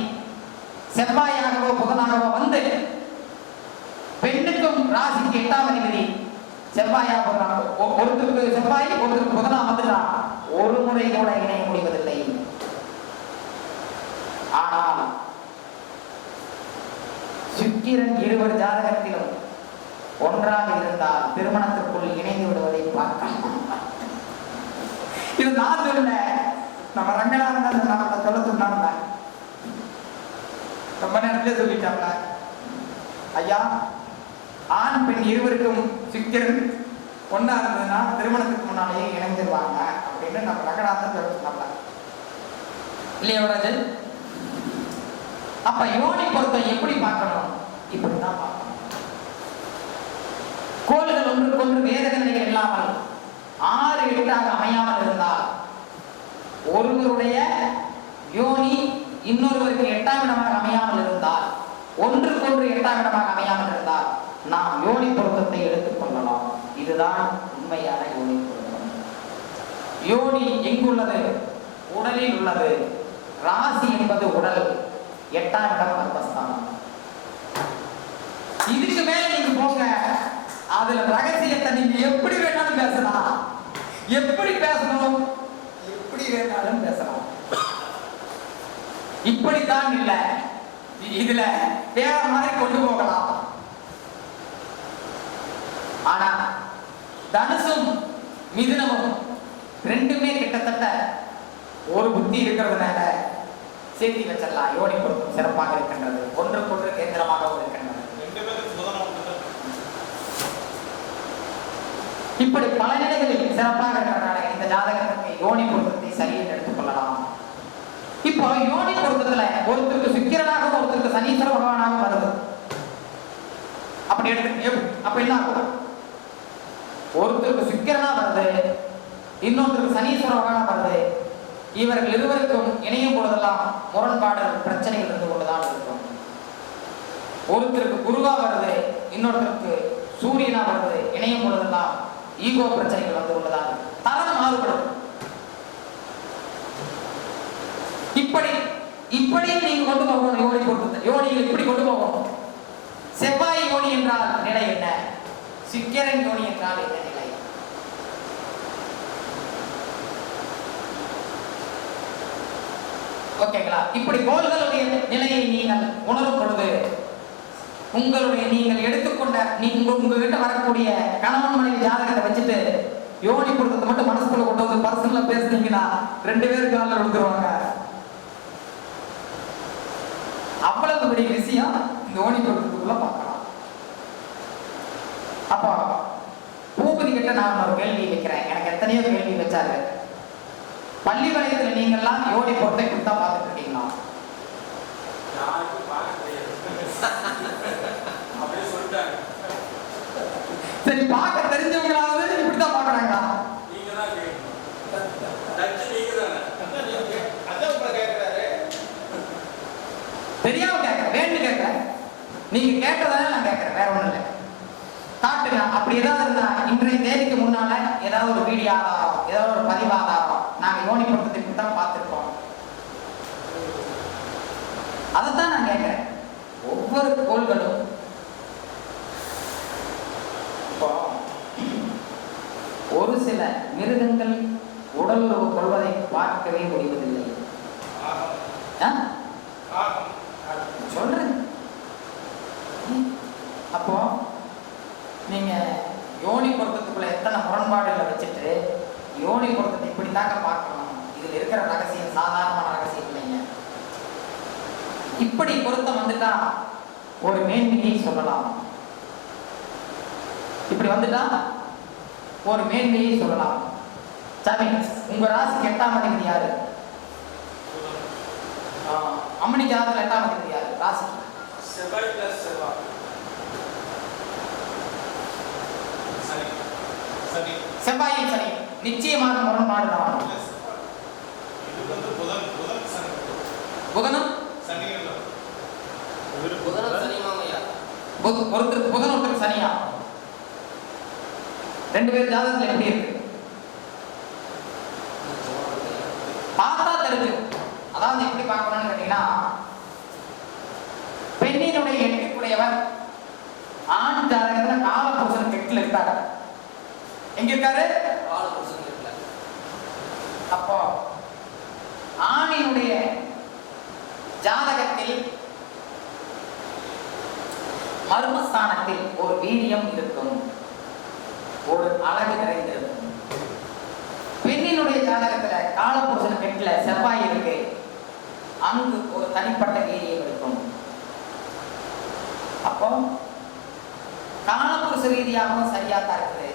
செவ்வாயாகவோ புதனாகவோ வந்து பெண்ணுக்கும் ராசிக்கு 8ஆம் அதிபதி செவ்வாயாக ஒருத்தருக்கு செவ்வாய் ஒருத்தருக்கு புதனா வந்துட்டா ஒரு முறை கூட இணைய முடிவதில்லை. ஆனால் சுக்கிரன் இருவர் ஜாதகத்திலும் ஒன்றாக இருந்தால் திருமணத்திற்குள் இணைந்து விடுவதை பார்க்கலாம். இது நான் சொல்ல, நம்ம ரங்கநாதன் நம்ம சொல்ல சொன்னாங்க, ரொம்ப நேரத்திலே சொல்லிட்டாங்க. ஐயா, ஆண் பெண் இருவருக்கும் சுக்கிரன் ஒன்னா இருந்ததுன்னா திருமணத்துக்கு முன்னாலேயே இணைஞ்சிருவாங்க அப்படின்னு நம்ம ரங்கநாதன் சொல்ல சொன்னாங்க இல்லையா ராஜன்? அப்ப யோனி பொருத்தம் எப்படி பார்க்கணும்? இப்படிதான் பார்க்கணும். கோள்கள் ஒன்றுக்கொன்று வேதனைகள் இல்லாமல் 6 8ஆக அமையாமல் இருந்தால், ஒருவருடைய யோனி இன்னொருவருக்கு 8ஆம் இடமாக அமையாமல் இருந்தால், ஒன்றுக்கொன்று 8ஆம் இடமாக அமையாமல் இருந்தால் நாம் யோனி பொருத்தத்தை எடுத்துக் கொள்ளலாம். இதுதான் உண்மையான யோனி பொருத்தம். யோனி எங்குள்ளது? உடலில் உள்ளது. ராசி என்பது உடல், 8ஆம் இடம் மர்மஸ்தானம். இதுக்கு மேல நீங்க போங்க, அதுல ரகசியத்தை நீங்க எப்படி வேணாலும் பேசலாம். எப்படி பேசணும்? எப்படி வேணாலும் பேசலாம். இப்படித்தான் இல்ல, இதுல வேற மாதிரி கொண்டு போகலாம். ஆனா தனுசும் மிதுனமும் ரெண்டுமே கிட்டத்தட்ட ஒரு புத்தி இருக்கிறதுனால சேர்த்தி வச்சிடலாம். யோனி பொருத்தம் சிறப்பாக இருக்கின்றது, ஒன்றுக்கொன்று கேந்திரமாக இருக்கின்றது. இப்படி பல நிலைகளில் சிறப்பாக இருக்கிறனால இந்த ஜாதகத்திற்கு யோனி பொருத்தத்தை சரியாக எடுத்துக் கொள்ளலாம். இப்போ யோனி பொருத்தத்துல ஒருத்தருக்கு சுக்கிரனாகவும் ஒருத்தருக்கு சனீஸ்வர பகவானாகவும் வருது. அப்படி எடுத்து அப்ப என்ன ஆகும்? ஒருத்தருக்கு சுக்கிரனா வருது, இன்னொருத்தருக்கு சனீஸ்வர பகவானா வருது. இவர்கள் இருவருக்கும் இணையும் பொழுதெல்லாம் முரண்பாடுகள், பிரச்சனைகள் இருந்து கொண்டுதான் இருக்கும். ஒருத்தருக்கு குருவா வருது, இன்னொருத்தருக்கு சூரியனா வருது. இணையும் பொழுதெல்லாம் ஈகோ பிரச்சனைகள் வந்து கொண்டுதான் தரம் மாறுபடும். இப்படி நீங்க கொண்டு போகணும். யோனி பொருத்தத்தை யோனியில் இப்படி கொண்டு போகணும். செவ்வாய் யோனி என்றால் நிலை என்ன? சுக்கிரன் யோனி என்றால் என்ன நிலை? ஓகேங்களா? இப்படி கோள்களுடைய நிலையை நீங்கள் உணரும் பொழுது நீங்கள் எடுத்துக்கொண்ட உங்ககிட்ட வரக்கூடிய கணவன் மனைவி ஜாதகத்தை வச்சுட்டு யோனி பொருத்தத்தை மட்டும் மனசுக்குள்ள கொண்டு வந்து பர்சனலா பேசுனீங்கன்னா 2 பேரும் காலில் விழுந்துருவாங்க. அவ்வளவு பெரிய விஷயம் இந்த யோனி பொருத்தத்துக்குள்ள பார்க்கலாம். அப்போ பூபதி கிட்ட நான் ஒரு கேள்வி வைக்கிறேன். எனக்கு எத்தனையோ கேள்வி வச்சாரு. பள்ளி வளையத்துல நீங்கெல்லாம் யோனி பொருத்தை கொடுத்தா பார்த்துட்டு இருக்கீங்களா? சரி, பார்க்க தெரிஞ்சவங்களாவது இப்படித்தான் பாக்குறாங்களா? தெரியாம கேட்கிறேன், வேண்டு கேட்கிறேன். நீங்க கேட்டதால நான் கேட்கிறேன், வேற ஒண்ணும் இல்லை. காட்டுங்க. அப்படி ஏதாவது இருந்தா இன்றைய தேதிக்கு முன்னால ஏதாவது ஒரு வீடியோ ஆதாரம், ஏதாவது ஒரு பதிவு ஆதாரம் நாங்க யோனி பொருத்தத்துக்கு தான் பார்த்துருக்கோம். அதைத்தான் நான் கேட்கிறேன். ஒவ்வொரு கோள்களும் ஒரு சில மிருகங்கள் உடல் உறவு கொள்வதை பார்க்கவே முடிவதில்லை. சொல்றேன். அப்போ நீங்க யோனி பொருத்தத்துக்குள்ள எத்தனை முரண்பாடுகளை வச்சுட்டு யோனி பொருத்தத்தை இப்படித்தாங்க பார்க்கணும், இதுல இருக்கிற ரகசியம் சாதாரணமான ரகசியம் இல்லைங்க. இப்படி பொருத்தம் வந்துட்டா ஒரு மேன்மையை சொல்லலாம். இப்படி வந்துட்டா ஒரு மேன்மையை சொல்லலாம். சாமி, உங்க ராசிக்கு 8ஆம் அதிபதி யாரு? அம்மணி ஜாதகத்துல 8ஆம் அதிபதி யாரு ராசிக்கு? செவ்வாய் பிளஸ் செவ்வாய். சனி. செவ்வாயும் சனி நிச்சயமாக முரண்பாடு தான். இது வந்து புதன் சனி. புதனும் சனி இல்ல. புதனும் சனி மாமையா? ஒருத்தருக்கு புதன் ஒருத்தருக்கு சனியா? 2 பேர் ஜாதகத்துல எப்படி இருக்கு பார்த்தா தெரிஞ்சு. அதாவது எப்படி பார்க்கணும்னு கேட்டீங்கன்னா, பெண்ணினுடைய 8க்குடையவர் ஆண் ஜாதகத்துல காலபுருஷன் 8ல இருக்காரு. எங்க இருக்காரு? காலபுருஷன் இல்ல. அப்போ ஆணினுடைய ஜாதகத்தில் மர்மஸ்தானத்தில் ஒரு வீரியம் இருக்கும், ஒரு அழகு நிறைந்திருக்கும். பெண்ணினுடைய ஜாதகத்துல காலபுருஷன் 8ல செவ்வாய் இருக்கு, அங்கு ஒரு தனிப்பட்ட வீரியம் இருக்கும். அப்போ காலபுருஷ ரீதியாகவும் சரியாத்தான் இருக்குது.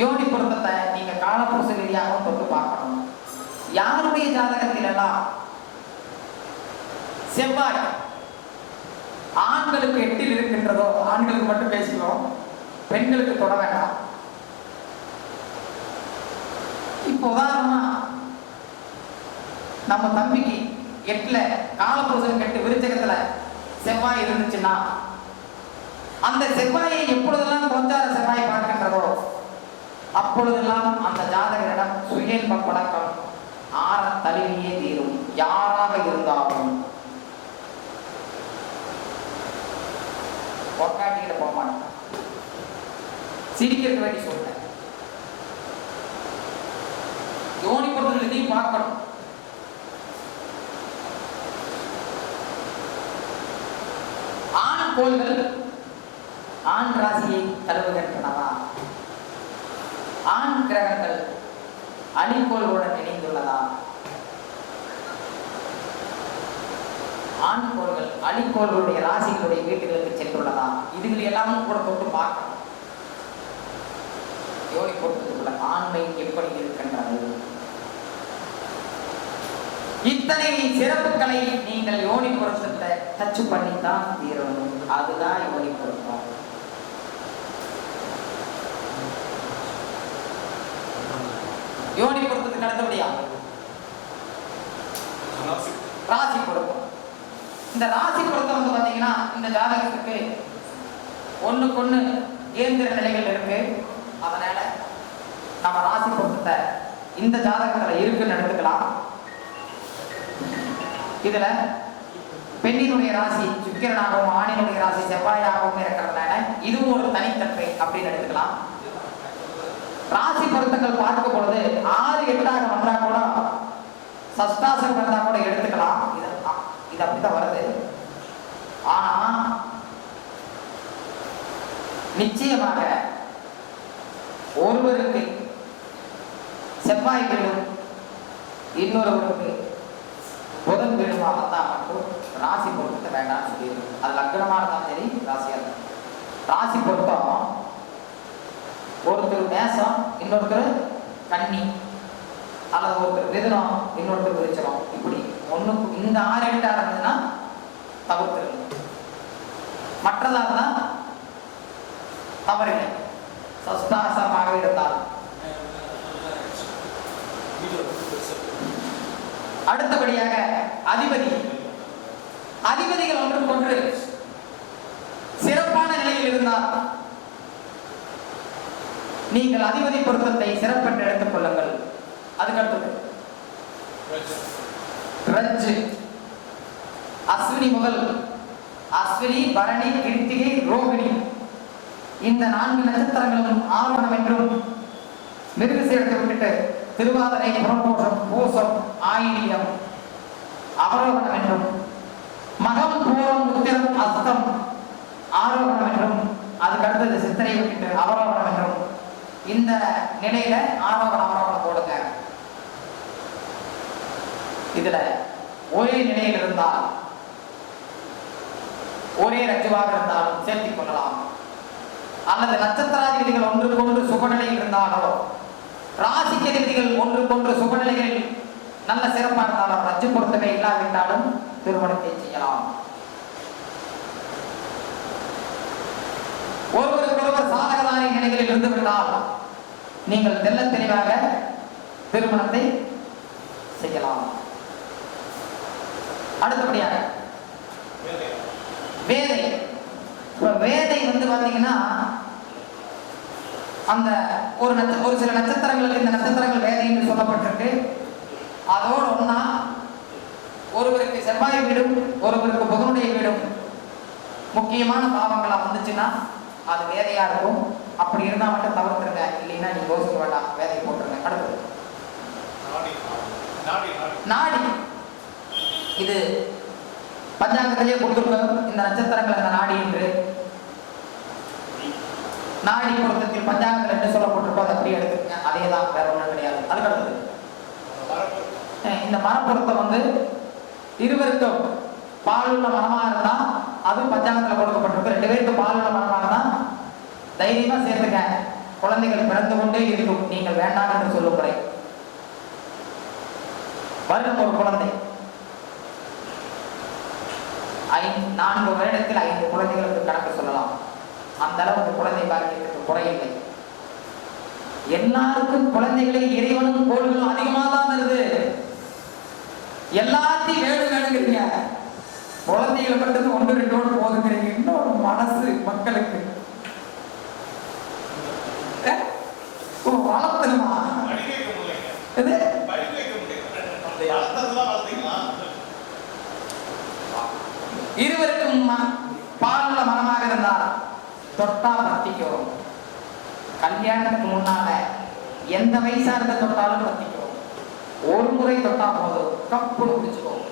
யோனி பொருத்தத்தை நீங்க காலபுருஷ ரீதியாகவும் தொட்டு பார்க்கணும். யாருடைய ஜாதகத்தில் எல்லாம் செவ்வாய் ஆண்களுக்கு 8ல் இருக்கின்றதோ, ஆண்களுக்கு மட்டும் பேசிக்கிறோம், பெண்களுக்கு தொட வேண்டாம். இப்போ உதாரணமா நம்ம தம்பிக்கு 8ல காலபுருஷன் 8 விருச்சகத்துல செவ்வாய் இருந்துச்சுன்னா, அந்த செவ்வாயை எப்பொழுதெல்லாம் கொஞ்சார செவ்வாய் பார்க்கின்றதோ அப்பொழுதெல்லாம் அந்த ஜாதகரிடம் சுயன்ப பழக்கம் ஆற தழுவியே தீரும், யாராக இருந்தாலும். பொக்காட்டியில போக மாட்டான். சிரிக்கிறதுக்கு வேண்டி சொல்றேன். யோனி பொருத்தம் இதையும் பார்க்கணும். ஆண் கோள்கள் ஆண் ராசியை தழுவுகின்றனவா? ஆண் கிரகங்கள் அணிக்கோள்களுடன் இணைந்துள்ளதா? ஆண் கோள்கள் அணிக்கோள்களுடைய ராசிகளுடைய வீட்டுகளுக்கு சென்றுள்ளதா? இதுகள் எல்லாமும் கூட தொட்டு பார்க்கணும். யோனி பொருத்தத்துக்குள்ள ஆண்மை எப்படி இருக்கின்றது? இத்தனை சிறப்புகளை நீங்கள் யோனி பொருத்தத்தை டச் பண்ணித்தான் தீரணும். அதுதான் யோனி பொருத்தம். யோனி பொருத்தத்துக்கு அடுத்தபடியா ராசி பொருத்தம். இந்த ராசி பொருத்தம் வந்து பாத்தீங்கன்னா, இந்த ஜாதகத்துக்கு ஒண்ணுக்கொண்ணு ஏந்திர நிலைகள் இருக்கு. அதனால நம்ம ராசி பொருத்தத்தை இந்த ஜாதகத்துல இருக்குன்னு எடுத்துக்கலாம். இதுல பெண்ணினுடைய ராசி சுக்கிரனாகவும் ஆணினுடைய ராசி செவ்வாயாகவும் இருக்கிறதுனால இதுவும் ஒரு தனித்தன்மை அப்படின்னு எடுத்துக்கலாம். ராசி பொருத்தங்கள் பார்க்கும் பொழுது 6, 8ஆக வந்தா கூட, சஷ்டாசம் வந்தா கூட எடுத்துக்கலாம். இது அப்படித்தான் வருது. ஆனா நிச்சயமாக ஒருவருக்கு செவ்வாய் வீடும் இன்னொருவருக்கு புதன் வீடுமாகத்தான் மட்டும் ராசி பொருத்தத்தை வேண்டாம்னு சொல்லியிருக்கு. அது லக்னமா இருந்தாலும் சரி, ராசியா இருந்தாலும். ராசி பொருத்தம் ஒருத்தர் மேசம், இன்னொருத்தர் கன்னி, அல்லது ஒருத்தர் மிதுனம், இன்னொருத்தர் விருச்சிகம். இப்படி ஒண்ணுக்கு இந்த 6 8 இருந்ததுன்னா தவிர்த்துருங்க. மற்றதா இருந்தா தவறில்லை. சஷ்டாசமாக இருந்தாலும். அடுத்தபடியாக அதிபதிகள் ஒன்றுக்கு ஒன்று சிறப்பான நிலையில் இருந்தால் நீங்கள் அதிபதி பொருத்தத்தை சிறப்பென்று எடுத்துக் கொள்ளுங்கள். அதுக்கடுத்தது ரஜ், அஸ்வினி முதல் அஸ்வினி, பரணி, கிருத்திகை, ரோகிணி இந்த 4 நட்சத்திரங்களும் ஆரோகணம் என்றும், மிருகசீரத்தை விட்டுட்டு திருவாதிரை, புனர்பூசம், பூசம், ஆயில்யம் அவரோகணம் என்றும், மகம், பூரம், உத்திரம், அஸ்தம் ஆரோகணம் என்றும், அதுக்கு அடுத்தது சித்திரை விட்டுட்டு அவரோகணம் என்றும், இந்த நிலையில அவரோகணம் போடுங்க. இதுல ஒரே நிலையில் இருந்தால், ஒரே ரஜுவாக இருந்தாலும் சேர்த்திக் கொள்ளலாம். அல்லது நட்சத்திராதிபதிகள் ஒன்றுக்கு ஒன்று சுபநிலையில் இருந்தாலோ, ராசிக்கு அதிபதிகள் ஒன்றுக்கு ஒன்று சுபநிலைகளில் நல்ல சிறப்பாக இருந்தாலும், ரஜு பொருத்தமே இல்லாவிட்டாலும் திருமணத்தை செய்யலாம். ஒருவருக்கொருவர் சாதகதான நிலைகளில் இருந்து விட்டால் நீங்கள் தெல்ல தெளிவாக திருமணத்தை செய்யலாம். அடுத்தபடியாக வேதை. வேதை பாத்தீங்கன்னா அந்த ஒரு சில நட்சத்திரங்களுக்கு இந்த நட்சத்திரங்கள் வேதை என்று சொல்லப்பட்டிருக்கு. அதோடு ஒன்னா ஒருவருக்கு செவ்வாய் வீடும் ஒருவருக்கு புதனுடைய வீடும் முக்கியமான பாவங்களா வந்துச்சுன்னா அது வேதையா இருக்கும். அப்படி இருந்தா மட்டும் தவிர்த்துருங்க, இல்லைன்னா நீங்க யோசிக்க வேண்டாம், வேதை போட்டுருங்க. அடுத்தது நாடி. இது பஞ்சாங்கத்திலேயே கொடுத்துருக்கோம் இந்த நட்சத்திரங்கள் அந்த நாடி என்று. நாடி பொருத்தத்தில் பஞ்சாங்கத்தில் என்ன சொல்லப்பட்டிருக்கோ அதை அப்படியே எடுத்துக்கங்க, அதே தான், வேற ஒன்றும் கிடையாது. அதுக்கு அடுத்தது இந்த மரப்பொருத்தம் இருவருக்கும் பாலுள்ள மரமா இருந்தா அது பஞ்சாங்கத்தில் கொடுக்கப்பட்டிருக்கு. 2 பேருக்கு பாலுள்ள மரமா இருந்தா தைரியமா சேர்த்துக்க, குழந்தைகள் பிறந்து கொண்டே இருக்கும், நீங்கள் வேண்டாம் என்று சொல்லும் முறை. வருடம் ஒரு குழந்தை, 4 வருடத்தில் 5 குழந்தைகளுக்கு கணக்கு சொல்லலாம். அந்த அளவுக்கு குழந்தை பாக்கியத்துக்கு குறையில்லை. எல்லாருக்கும் குழந்தைகளை இறைவனும் கோள்களும் அதிகமாக தான் வருது. எல்லாத்தையும் வேணுங்கிறீங்க, குழந்தைகளை மட்டும் 1 2 போதுங்கிறீங்க. இன்னொரு மனசு மக்களுக்கு வளர்த்தணுமா? இருவருக்கும் பாலுள்ள மனமாக இருந்தால் தொட்டா பத்திக்கும். கல்யாணத்துக்கு முன்னால எந்த வயசா இருந்த தொட்டாலும் பத்திக்கும். ஒரு முறை தொட்டா போதும், கப்புடு பிடிச்சுக்கும்.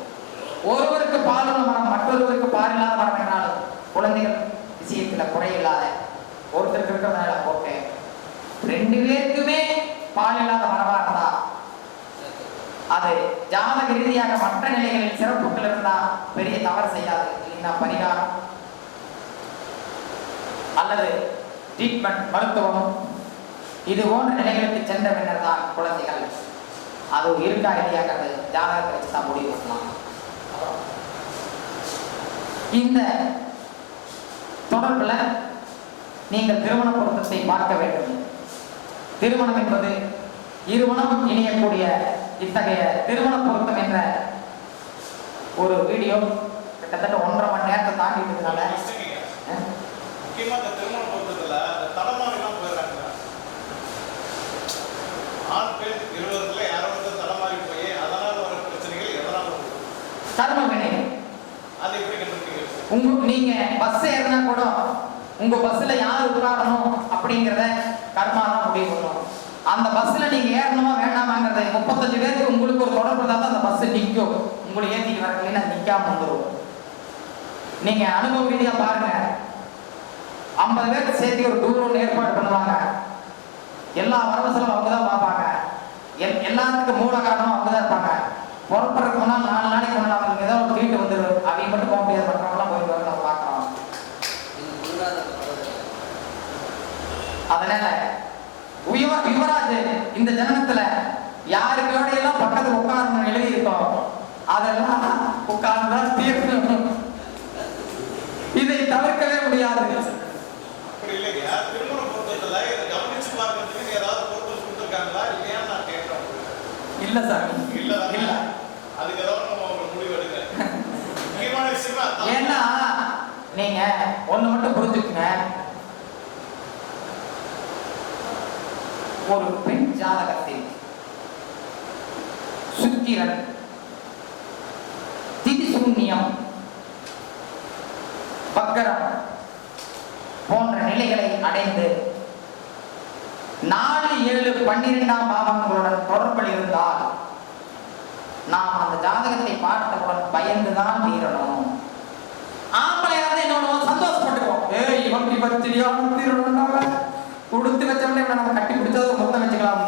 ஒருவருக்கு பாலுள்ள மனம் மற்றொருவருக்கு பாலில்லாத மனம் என்றாலும் குழந்தைகள் விஷயத்துல குறையில்லாத ஒருத்தருக்கு இருக்கிறதுனால போட்டேன். 2 பேருக்குமே பால் இல்லாத மனமா இருந்தா அது ஜாதக ரீதியாக மற்ற நிலைகளில் சிறப்புகள் இருந்தா பெரிய தவறு செய்யாது. இல்லைன்னா பரிகாரம் அல்லது ட்ரீட்மெண்ட், மருத்துவம் இது போன்ற நிலைகளுக்கு சென்ற பின்னர் தான் குழந்தைகள் அது இருக்கா இல்லையாங்கிறது ஜாதகத்தை வச்சு தான் முடிவு பண்ணலாம். இந்த தொடர்புல நீங்கள் திருமண பொருத்தத்தை பார்க்க வேண்டும். திருமணம் என்பது இருமணம் இணையக்கூடிய இத்தகைய திருமண பொருத்தம் என்ற ஒரு வீடியோ கிட்டத்தட்ட 1.5 மணி நேரத்தை தாண்டிட்டதுனால முக்கியமா இந்த திருமண பொருத்தத்துல தலைமாறிலாம் போயிடுறாங்க. ஆண் பெண் இருவருக்குள்ள யாரோ தலைமாறி போய் அதனால வர பிரச்சனைகள் எதனால கர்ம வினைகள். அது எப்படி கண்டுபிடிக்கிறது? நீங்க பஸ் ஏறினா கூட உங்க பஸ்ல யார் உட்காரணும் அப்படிங்கிறத கர்மா தான் முடிவு பண்ணும். அந்த பஸ்ல நீங்க ஏறணுமா வேண்டாமாங்கிறத 35 பேருக்கு உங்களுக்கு ஒரு தொடர்பு தான் அந்த பஸ் நிற்கும். உங்களை ஏற்றிட்டு வரலைன்னா நிற்காம வந்துடும். நீங்க அனுபவ ரீதியா பாருங்க. 50 பேருக்கு சேர்த்து ஒரு டூர் ஏற்பாடு பண்ணுவாங்க. எல்லா வரவு செலவும் அவங்க தான் பார்ப்பாங்க. எல்லாத்துக்கும் மூல காரணம் அவங்க தான் இருப்பாங்க. புறப்படுறதுக்கு முன்னால் 4 நாளைக்கு முன்னாடி அவங்களுக்கு ஏதோ ஒரு வீட்டு வந்துடும். அவங்க மட்டும் போக முடியாது, மற்றவங்களாம் போயிட்டு நம்ம பார்க்கலாம். அதனால யுவராஜ் இந்த ஜனனத்துல யாருக்கோட எல்லாம் பக்கத்துல உட்காரணும் எழுதி இருக்கோம், அதெல்லாம் உட்கார்ந்துதான் தீர்க்கணும். இதை தவிர்க்கவே முடியாது. அப்படி இல்லைங்க, திருமண பொருத்தத்துல இதை கவனிச்சு பார்க்கறதுக்கு ஏதாவது பொருத்தம் கொடுத்துருக்காங்களா இல்லையா நான் கேட்கிறேன். இல்ல சார், இல்ல இல்ல. அதுக்கு ஏதாவது நம்ம ஒரு முடிவு எடுக்கிறேன். முக்கியமான விஷயமா ஏன்னா நீங்க ஒண்ணு மட்டும் புரிஞ்சுக்குங்க. ஒரு பெண் ஜாதகத்தில் சுக்கிரன் திதிசூன்யம் வக்கரம் போன்ற நிலைகளை அடைந்து 4, 7, 12ஆம் பாவங்களுடன் தொடர்பில் இருந்தால் நாம் அந்த ஜாதகத்தை பார்த்தவுடன் பயந்துதான் தீரணும். ஆம்பளையாவது என்ன சந்தோஷப்பட்டுக்குவோம். இவன் இப்ப தெரியாம தீரணும்னால கொடுத்து வச்சவனே நம்ம கட்டி பிடிச்சதை மொத்தம் வச்சுக்கலாம்.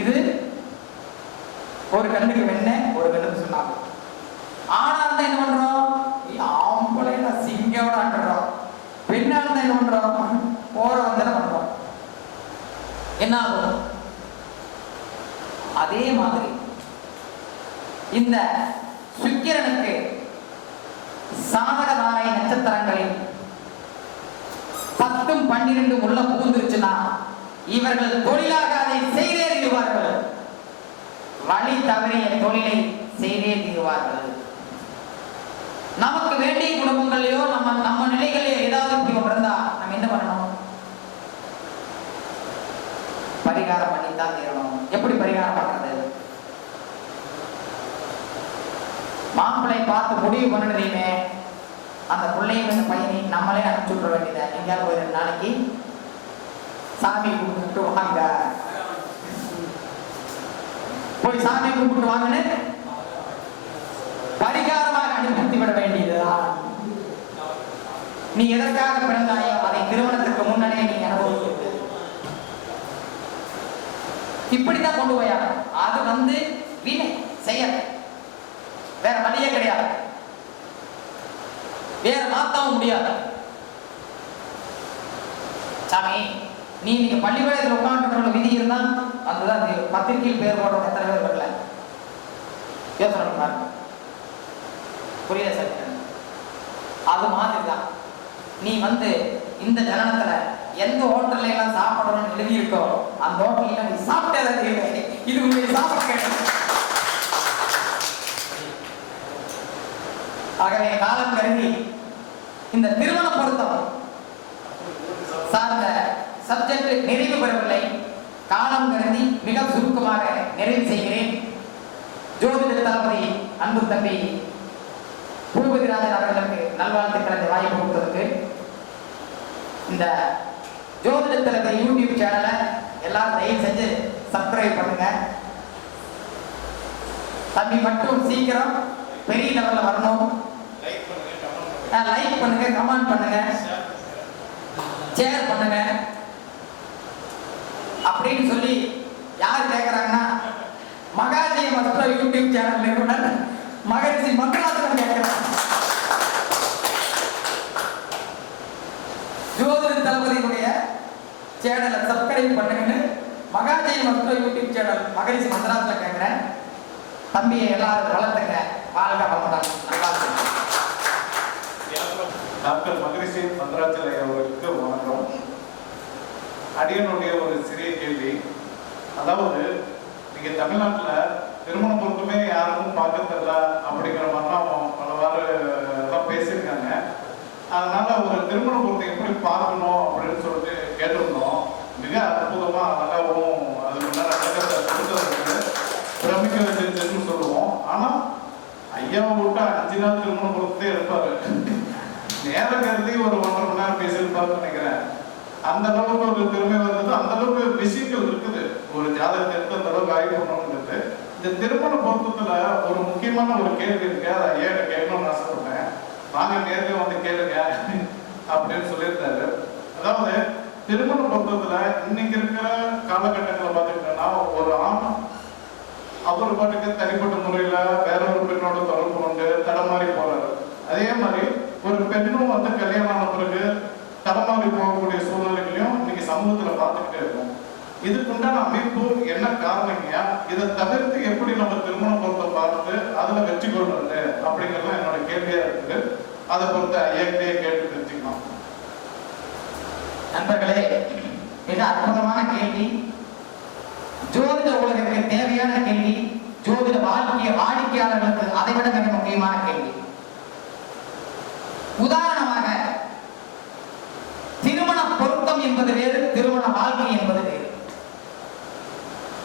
இது ஒரு கண்ணுக்கு வெண்ண, ஒரு கண்ணுக்கு சொன்னாங்க. ஆனா இருந்தா என்ன பண்றோம், ஆம்பளை சிங்கோட ஆண்டுறோம். பெண்ணா இருந்தா என்ன பண்றோம், போற வந்து பண்றோம். என்ன ஆகும்? அதே மாதிரி இந்த சுக்கிரனுக்கு சாதகதாரை நட்சத்திரங்களில் 10, 12 உள்ள புகுந்துருச்சுன்னா இவர்கள் தொழிலாக அதை செய்தே தீருவார்கள். வழி தவறிய தொழிலை செய்தே தீருவார்கள். நமக்கு வேண்டிய குடும்பங்களையோ நம்ம நிலைகளையோ ஏதாவது இப்படி ஒன்று இருந்தா நம்ம என்ன பண்ணணும்? பரிகாரம் பண்ணித்தான் தீரணும். எப்படி பரிகாரம் பண்றது? மாப்பிள்ளை பார்த்து முடிவு பண்ணிடுறீங்க, அந்த பிள்ளையும் இந்த பையனையும் நம்மளே அனுப்பிச்சு விட வேண்டியதை. எங்கேயாவது போய் 2 நாளைக்கு சாமி கும்பிட்டு வாங்க, போய் சாமி கும்பிட்டு வாங்கன்னு பரிகாரமாக அனுப்பி விட வேண்டியதுதான். நீ எதற்காக பிறந்தாயோ அதை திருமணத்துக்கு முன்னாடியே நீ அனுபவிக்கிறது. இப்படித்தான் கொண்டு போயா. அது வீணை செய்ய வேற வழியே கிடையாது, வேற மாத்தவும் முடியாது. சாமி நீ நீங்க பள்ளிக்கூடத்தில் உட்காந்து விதி இருந்தா அதுதான் பத்திரிகையில் பேர் போடுறவங்க எத்தனை பேர் வரல யோசனை பாருங்க. புரியல சார்? அது மாதிரிதான் நீ இந்த ஜனனத்துல எந்த ஹோட்டல்ல எல்லாம் சாப்பிடணும்னு எழுதி இருக்கோ அந்த ஹோட்டல்ல நீ சாப்பிட்டே இது உங்களுக்கு சாப்பிட. ஆகவே காலம் கருதி இந்த திருமண பொருத்தம் சார்ந்த சப்ஜெக்ட் நிறைவு பெறவில்லை. காலம் கருதி மிக சுருக்கமாக நிறைவு செய்கிறேன். ஜோதிட தளபதி அன்பு தம்பி பூபதிராஜன் அவர்களுக்கு நல்வாழ்த்துக்களை வாய்ப்பு கொடுத்ததுக்கு. இந்த ஜோதிட தளபதி யூடியூப் சேனலை எல்லாரும் தயவு செஞ்சு சப்ஸ்கிரைப் பண்ணுங்க. தம்பி மட்டும் சீக்கிரம் பெரிய லெவல்ல வரணும். லைக் பண்ணுங்க, கமெண்ட் பண்ணுங்க, ஷேர் பண்ணுங்க அப்படின்னு சொல்லி யார் கேட்கறாங்கன்னா மகாஜி மஸ்டர் யூடியூப் சேனல் நிறுவனர் மகரிஷி மங்களாசன் கேட்கிறாங்க. ஜோதிட தளபதியுடைய சேனலை சப்ஸ்கிரைப் பண்ணுங்கன்னு மகாஜி மஸ்டர் யூடியூப் சேனல் மகரிஷி மங்களாசன் கேட்கிறேன். தம்பியை எல்லாரும் வளர்த்துங்க. வாழ்க வளமுடன். நல்லா டாக்டர் மகரிஷி மந்திராச்சலை அவர்களுக்கு வணக்கம். அடியனுடைய ஒரு சிறிய கேள்வி. அதாவது நீங்க தமிழ்நாட்டில் திருமண பொருத்தமே யாருக்கும் பார்க்க தெரியல அப்படிங்கிற மாதிரிலாம் பலவாறு எல்லாம் பேசியிருக்காங்க. அதனால ஒரு திருமண பொருத்தம் எப்படி பார்க்கணும் அப்படின்னு சொல்லிட்டு கேட்டிருந்தோம். மிக அற்புதமா நல்லாவும் அது கொடுத்தது பிரமிக்க வச்சிருந்துன்னு சொல்லுவோம். ஆனா ஐயாவை விட்டு 5 நாள் திருமண பொருத்தத்தை எடுப்பாரு. நேரம் கருதி ஒரு 1.5 மணி நேரம் பேசியிருப்பாருன்னு நினைக்கிறேன். அந்த அளவுக்கு ஒரு திறமை வந்தது, அந்த அளவுக்கு விஷயங்கள் இருக்குது. ஒரு ஜாதகத்தை எடுத்து அந்த அளவுக்கு ஆய்வு பண்ணணுங்கிறது. இந்த திருமண பொருத்தத்துல ஒரு முக்கியமான ஒரு கேள்வி இருக்கு, அதை ஐயா கேட்கணும்னு ஆசைப்படுறேன். வாங்க நேரில் வந்து கேளுங்க அப்படின்னு சொல்லியிருந்தாரு. அதாவது திருமண பொருத்தத்துல இன்னைக்கு இருக்கிற காலகட்டங்களை பார்த்துக்கிட்டோம்னா ஒரு ஆண் அவர் பாட்டுக்கு தனிப்பட்ட முறையில வேற ஒரு பெண்ணோட தொடர்பு கொண்டு தடமாறி போறாரு. அதே மாதிரி ஒரு பெண்ணும் வந்து கல்யாணம் ஆன பிறகு தடமாறி போகக்கூடிய சூழ்நிலைகளையும் இன்னைக்கு சமூகத்துல பார்த்துக்கிட்டே இருக்கோம். இதுக்குண்டான அமைப்பு என்ன காரணங்கயா? இதை தவிர்த்து எப்படி நம்ம திருமண பொருத்தம் பார்த்து அதுல வெற்றி கொள்றது அப்படிங்கிறது என்னோட கேள்வியா இருக்குது. அதை பொறுத்த ஐயாக்கிட்டே கேட்டு தெரிஞ்சுக்கலாம். நண்பர்களே, மிக அற்புதமான கேள்வி. ஜோதிட உலகத்துக்கு தேவையான கேள்வி. ஜோதிட வாடிக்கையாளர்களுக்கு அதைவிட மிக முக்கியமான கேள்வி. உதாரணமாக, திருமண பொருத்தம் என்பது வேறு, திருமண வாழ்க்கை என்பது வேறு.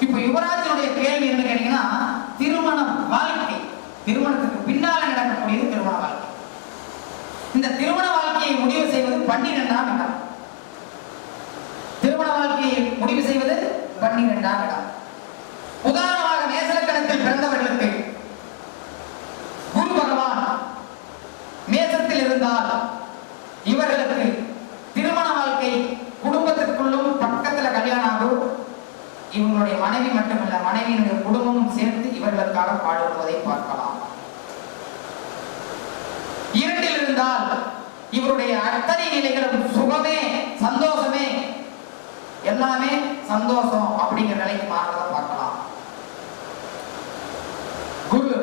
இப்ப யுவராஜனுடைய கேள்வி என்ன கேட்டீங்கன்னா, திருமண வாழ்க்கை, திருமணத்துக்கு பின்னால நடக்கக்கூடியது திருமண வாழ்க்கை. இந்த திருமண வாழ்க்கையை முடிவு செய்வது 12ஆம் இடம். திருமண வாழ்க்கையை முடிவு செய்வது 12ஆம் இடம். உதாரணமாக, மேசலக்கணத்தில் பிறந்தவர்களுக்கு குரு பகவான் மேசத்தில் இருந்தால் இவர்களுக்கு திருமண வாழ்க்கை குடும்பத்திற்குள்ளும் பக்கத்துல கல்யாணம் ஆகும். இவங்களுடைய மனைவி மட்டுமல்ல, மனைவியினுடைய குடும்பமும் சேர்த்து இவர்களுக்காக பாடுபடுவதை பார்க்கலாம். 2 இருந்தால் இவருடைய அத்தனை நிலைகளும் சுகமே, சந்தோஷமே, எல்லாமே சந்தோஷம் அப்படிங்கிற நிலைக்கு மாறதை பார்க்கலாம். குரு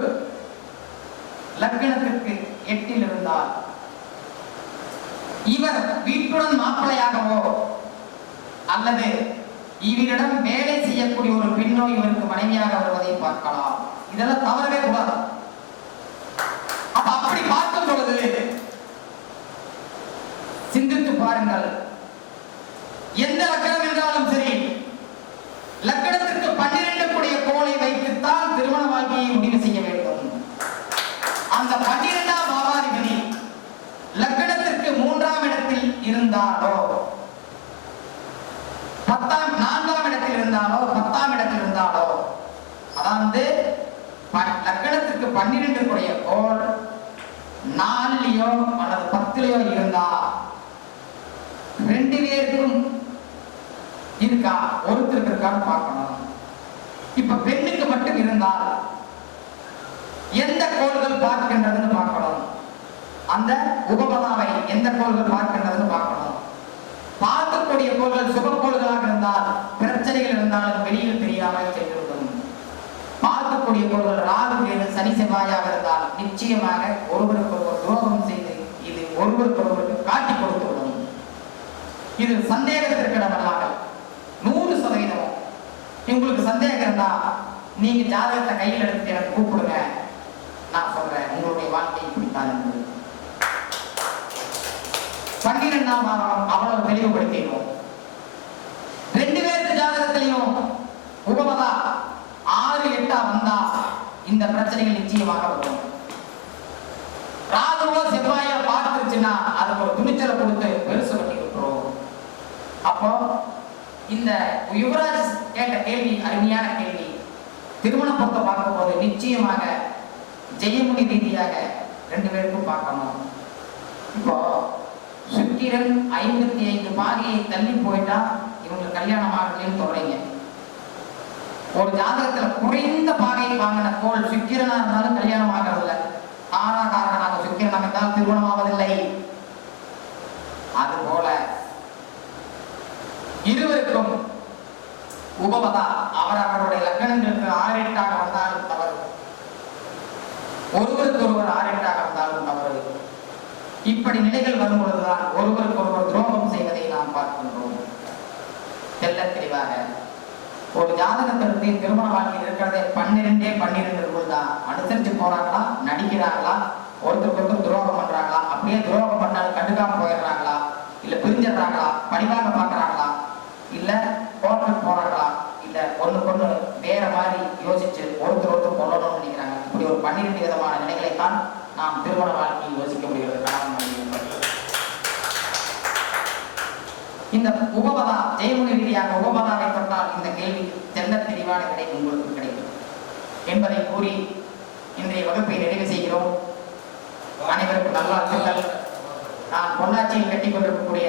லக்னத்திற்கு 8 இருந்தால் இவர் வீட்டுடன் மாப்பிள்ளையாகவோ அல்லது இவரிடம் வேலை செய்யக்கூடிய ஒரு பெண்ணோ இவருக்கு மனைவியாக வருவதை பார்க்கலாம். இதெல்லாம் தவறவே கூடாது. அப்படி பார்க்கும் பொழுது சிந்தித்து பாருங்கள். எந்த லக்கணம் என்றாலும் சரி, லக்கணத்திற்கு 12 கூடிய கோளை வைத்துத்தான் திருமண வாழ்க்கையை முடிவு செய்ய வேண்டும். அந்த 12ஆம் பாவாதிபதி லக்கணத்திற்கு 3ஆம் இடத்தில் இருந்தாலோ, 4ஆம் இடத்தில் இருந்தாலோ, 10ஆம் இடத்தில் இருந்தாலோ, அதாவது லக்கணத்திற்கு 12 கூடிய கோள் 4லயோ அல்லது 10லயோ இருந்தா 2 பேருக்கும் இருக்கா, ஒருத்தருக்கு இருக்கான்னு பார்க்கணும். இப்ப பெண்ணுக்கு மட்டும் இருந்தால் எந்த கோள்கள் பார்க்கின்றதுன்னு பார்க்கணும். அந்த உபபதாவை எந்த கோள்கள் பார்க்கின்றதுன்னு பார்க்கணும். பார்க்கக்கூடிய கோள்கள் சுபக்கோள்களாக இருந்தால் பிரச்சனைகள் இருந்தாலும் வெளியில் தெரியாமல் சென்றுவிடும். பார்க்கக்கூடிய கோள்கள் ராகு கேது சனி செவ்வாயாக இருந்தால் நிச்சயமாக ஒருவருக்கு ஒருவர் துரோகம் செய்து இது ஒருவருக்கு ஒருவருக்கு காட்டி கொடுத்துவிடும். இது சந்தேகத்திற்கு இடமல்லாமல் 100%. உங்களுக்கு சந்தேகம் இருந்தா நீங்க ஜாதகத்தை கையில் எடுத்து எனக்கு கூப்பிடுங்க, நான் சொல்றேன் உங்களுடைய வாழ்க்கை இப்படித்தான் என்பது. 12ஆம் பாவம் அவ்வளவு தெளிவுபடுத்திடுவோம். 2 பேருக்கு ஜாதகத்திலையும் உபமதா 6, 8 வந்தா இந்த பிரச்சனைகள் நிச்சயமாக வரும். ராகுவோ செவ்வாயோ பார்த்துருச்சுன்னா அதுக்கு ஒரு துணிச்சலை கொடுத்து பெருசு பண்ணி விட்டுரும். அப்போ இந்த யுவராஜ் கேட்ட கேள்வி அருமையான கேள்வி. திருமண பொருத்த பார்க்கும் போது நிச்சயமாக ஜெயமுனி ரீதியாக 2 பேருக்கும் பார்க்கணும். இப்போ சுக்கிரன் 55 பாகையை தள்ளி போயிட்டா இவங்களுக்கு கல்யாணம் ஆகலைன்னு சொல்றீங்க. ஒரு ஜாதகத்துல குறைந்த பாகை வாங்கின கோள் சுக்கிரனா இருந்தாலும் கல்யாணம் ஆகிறதில்லை. காரணமாக சுக்கிரன் அமைந்தால் திருமணம் ஆவதில்லை. அதுபோல இருவருக்கும் உபபதா அவரவருடைய லக்னங்களுக்கு 6, 8 வந்தாலும் தவறு, ஒருவருக்கு ஒருவர் 6, 8 வந்தாலும் தவறு. இப்படி நிலைகள் வரும் பொழுதுதான் ஒருவருக்கு ஒருவர் துரோகம் செய்வதை நாம் பார்க்கின்றோம். தெல்ல தெளிவாக ஒரு ஜாதகத்திற்கு திருமண வாழ்க்கையில் இருக்கிறதே 12 இருக்குதான். அனுசரிச்சு போறாங்களா, நடிக்கிறாங்களா, ஒருத்தருக்கு ஒருத்தர் துரோகம் பண்றாங்களா, அப்படியே துரோகம் பண்ணாலும் கண்டுக்காம போயிடுறாங்களா, இல்ல பிரிஞ்சிடுறாங்களா, படிவாக பாக்குறாங்களா, இல்ல கோர்ட்டுக்கு போறாங்களா, இல்ல ஒண்ணு வேற மாதிரி யோசிச்சு ஒருத்தர் ஒருத்தர் கொள்ளணும்னு நினைக்கிறாங்க. இப்படி ஒரு 12 விதமான நிலைகளைத்தான் நாம் திருமண வாழ்க்கையை யோசிக்க முடிகிறது. இந்த உபபதா ஜெயமுனி ரீதியாக உபபதாவை தொட்டால் இந்த கேள்வி தெல்ல தெளிவான விடை உங்களுக்கு கிடைக்கும் என்பதை கூறி இன்றைய வகுப்பை நிறைவு செய்கிறோம். அனைவருக்கும் நல்வாழ்த்துக்கள். நான் பொள்ளாச்சியில் கட்டிக் கொண்டிருக்கக்கூடிய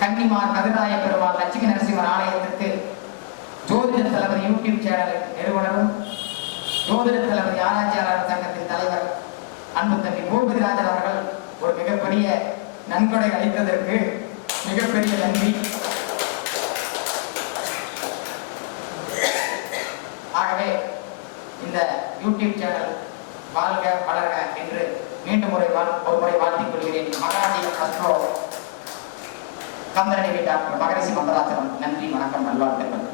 கன்னிமார் கதிராய பெருமாள் லட்சுமி நரசிம்மர் ஆலயத்திற்கு ஜோதிட தளபதி யூடியூப் சேனல் நிறுவனரும் ஜோதிட தளபதி ஆராய்ச்சியாளர் சங்கத்தின் தலைவர் அன்பு தம்பி பூபதிராஜன் அவர்கள் ஒரு மிகப்பெரிய நன்கொடை அளித்ததற்கு மிகப்பெரிய நன்றி. ஆகவே இந்த யூடியூப் சேனல் வாழ்க வளர்க என்று மீண்டும் ஒரு முறை வாழ்த்திக் கொள்கிறேன். மகாராஜி அஸ்ட்ரோ கந்தரடி டாக்டர் மகரிஷி மந்தராசனம். நன்றி, வணக்கம், நல்வாழ்த்துக்கள்.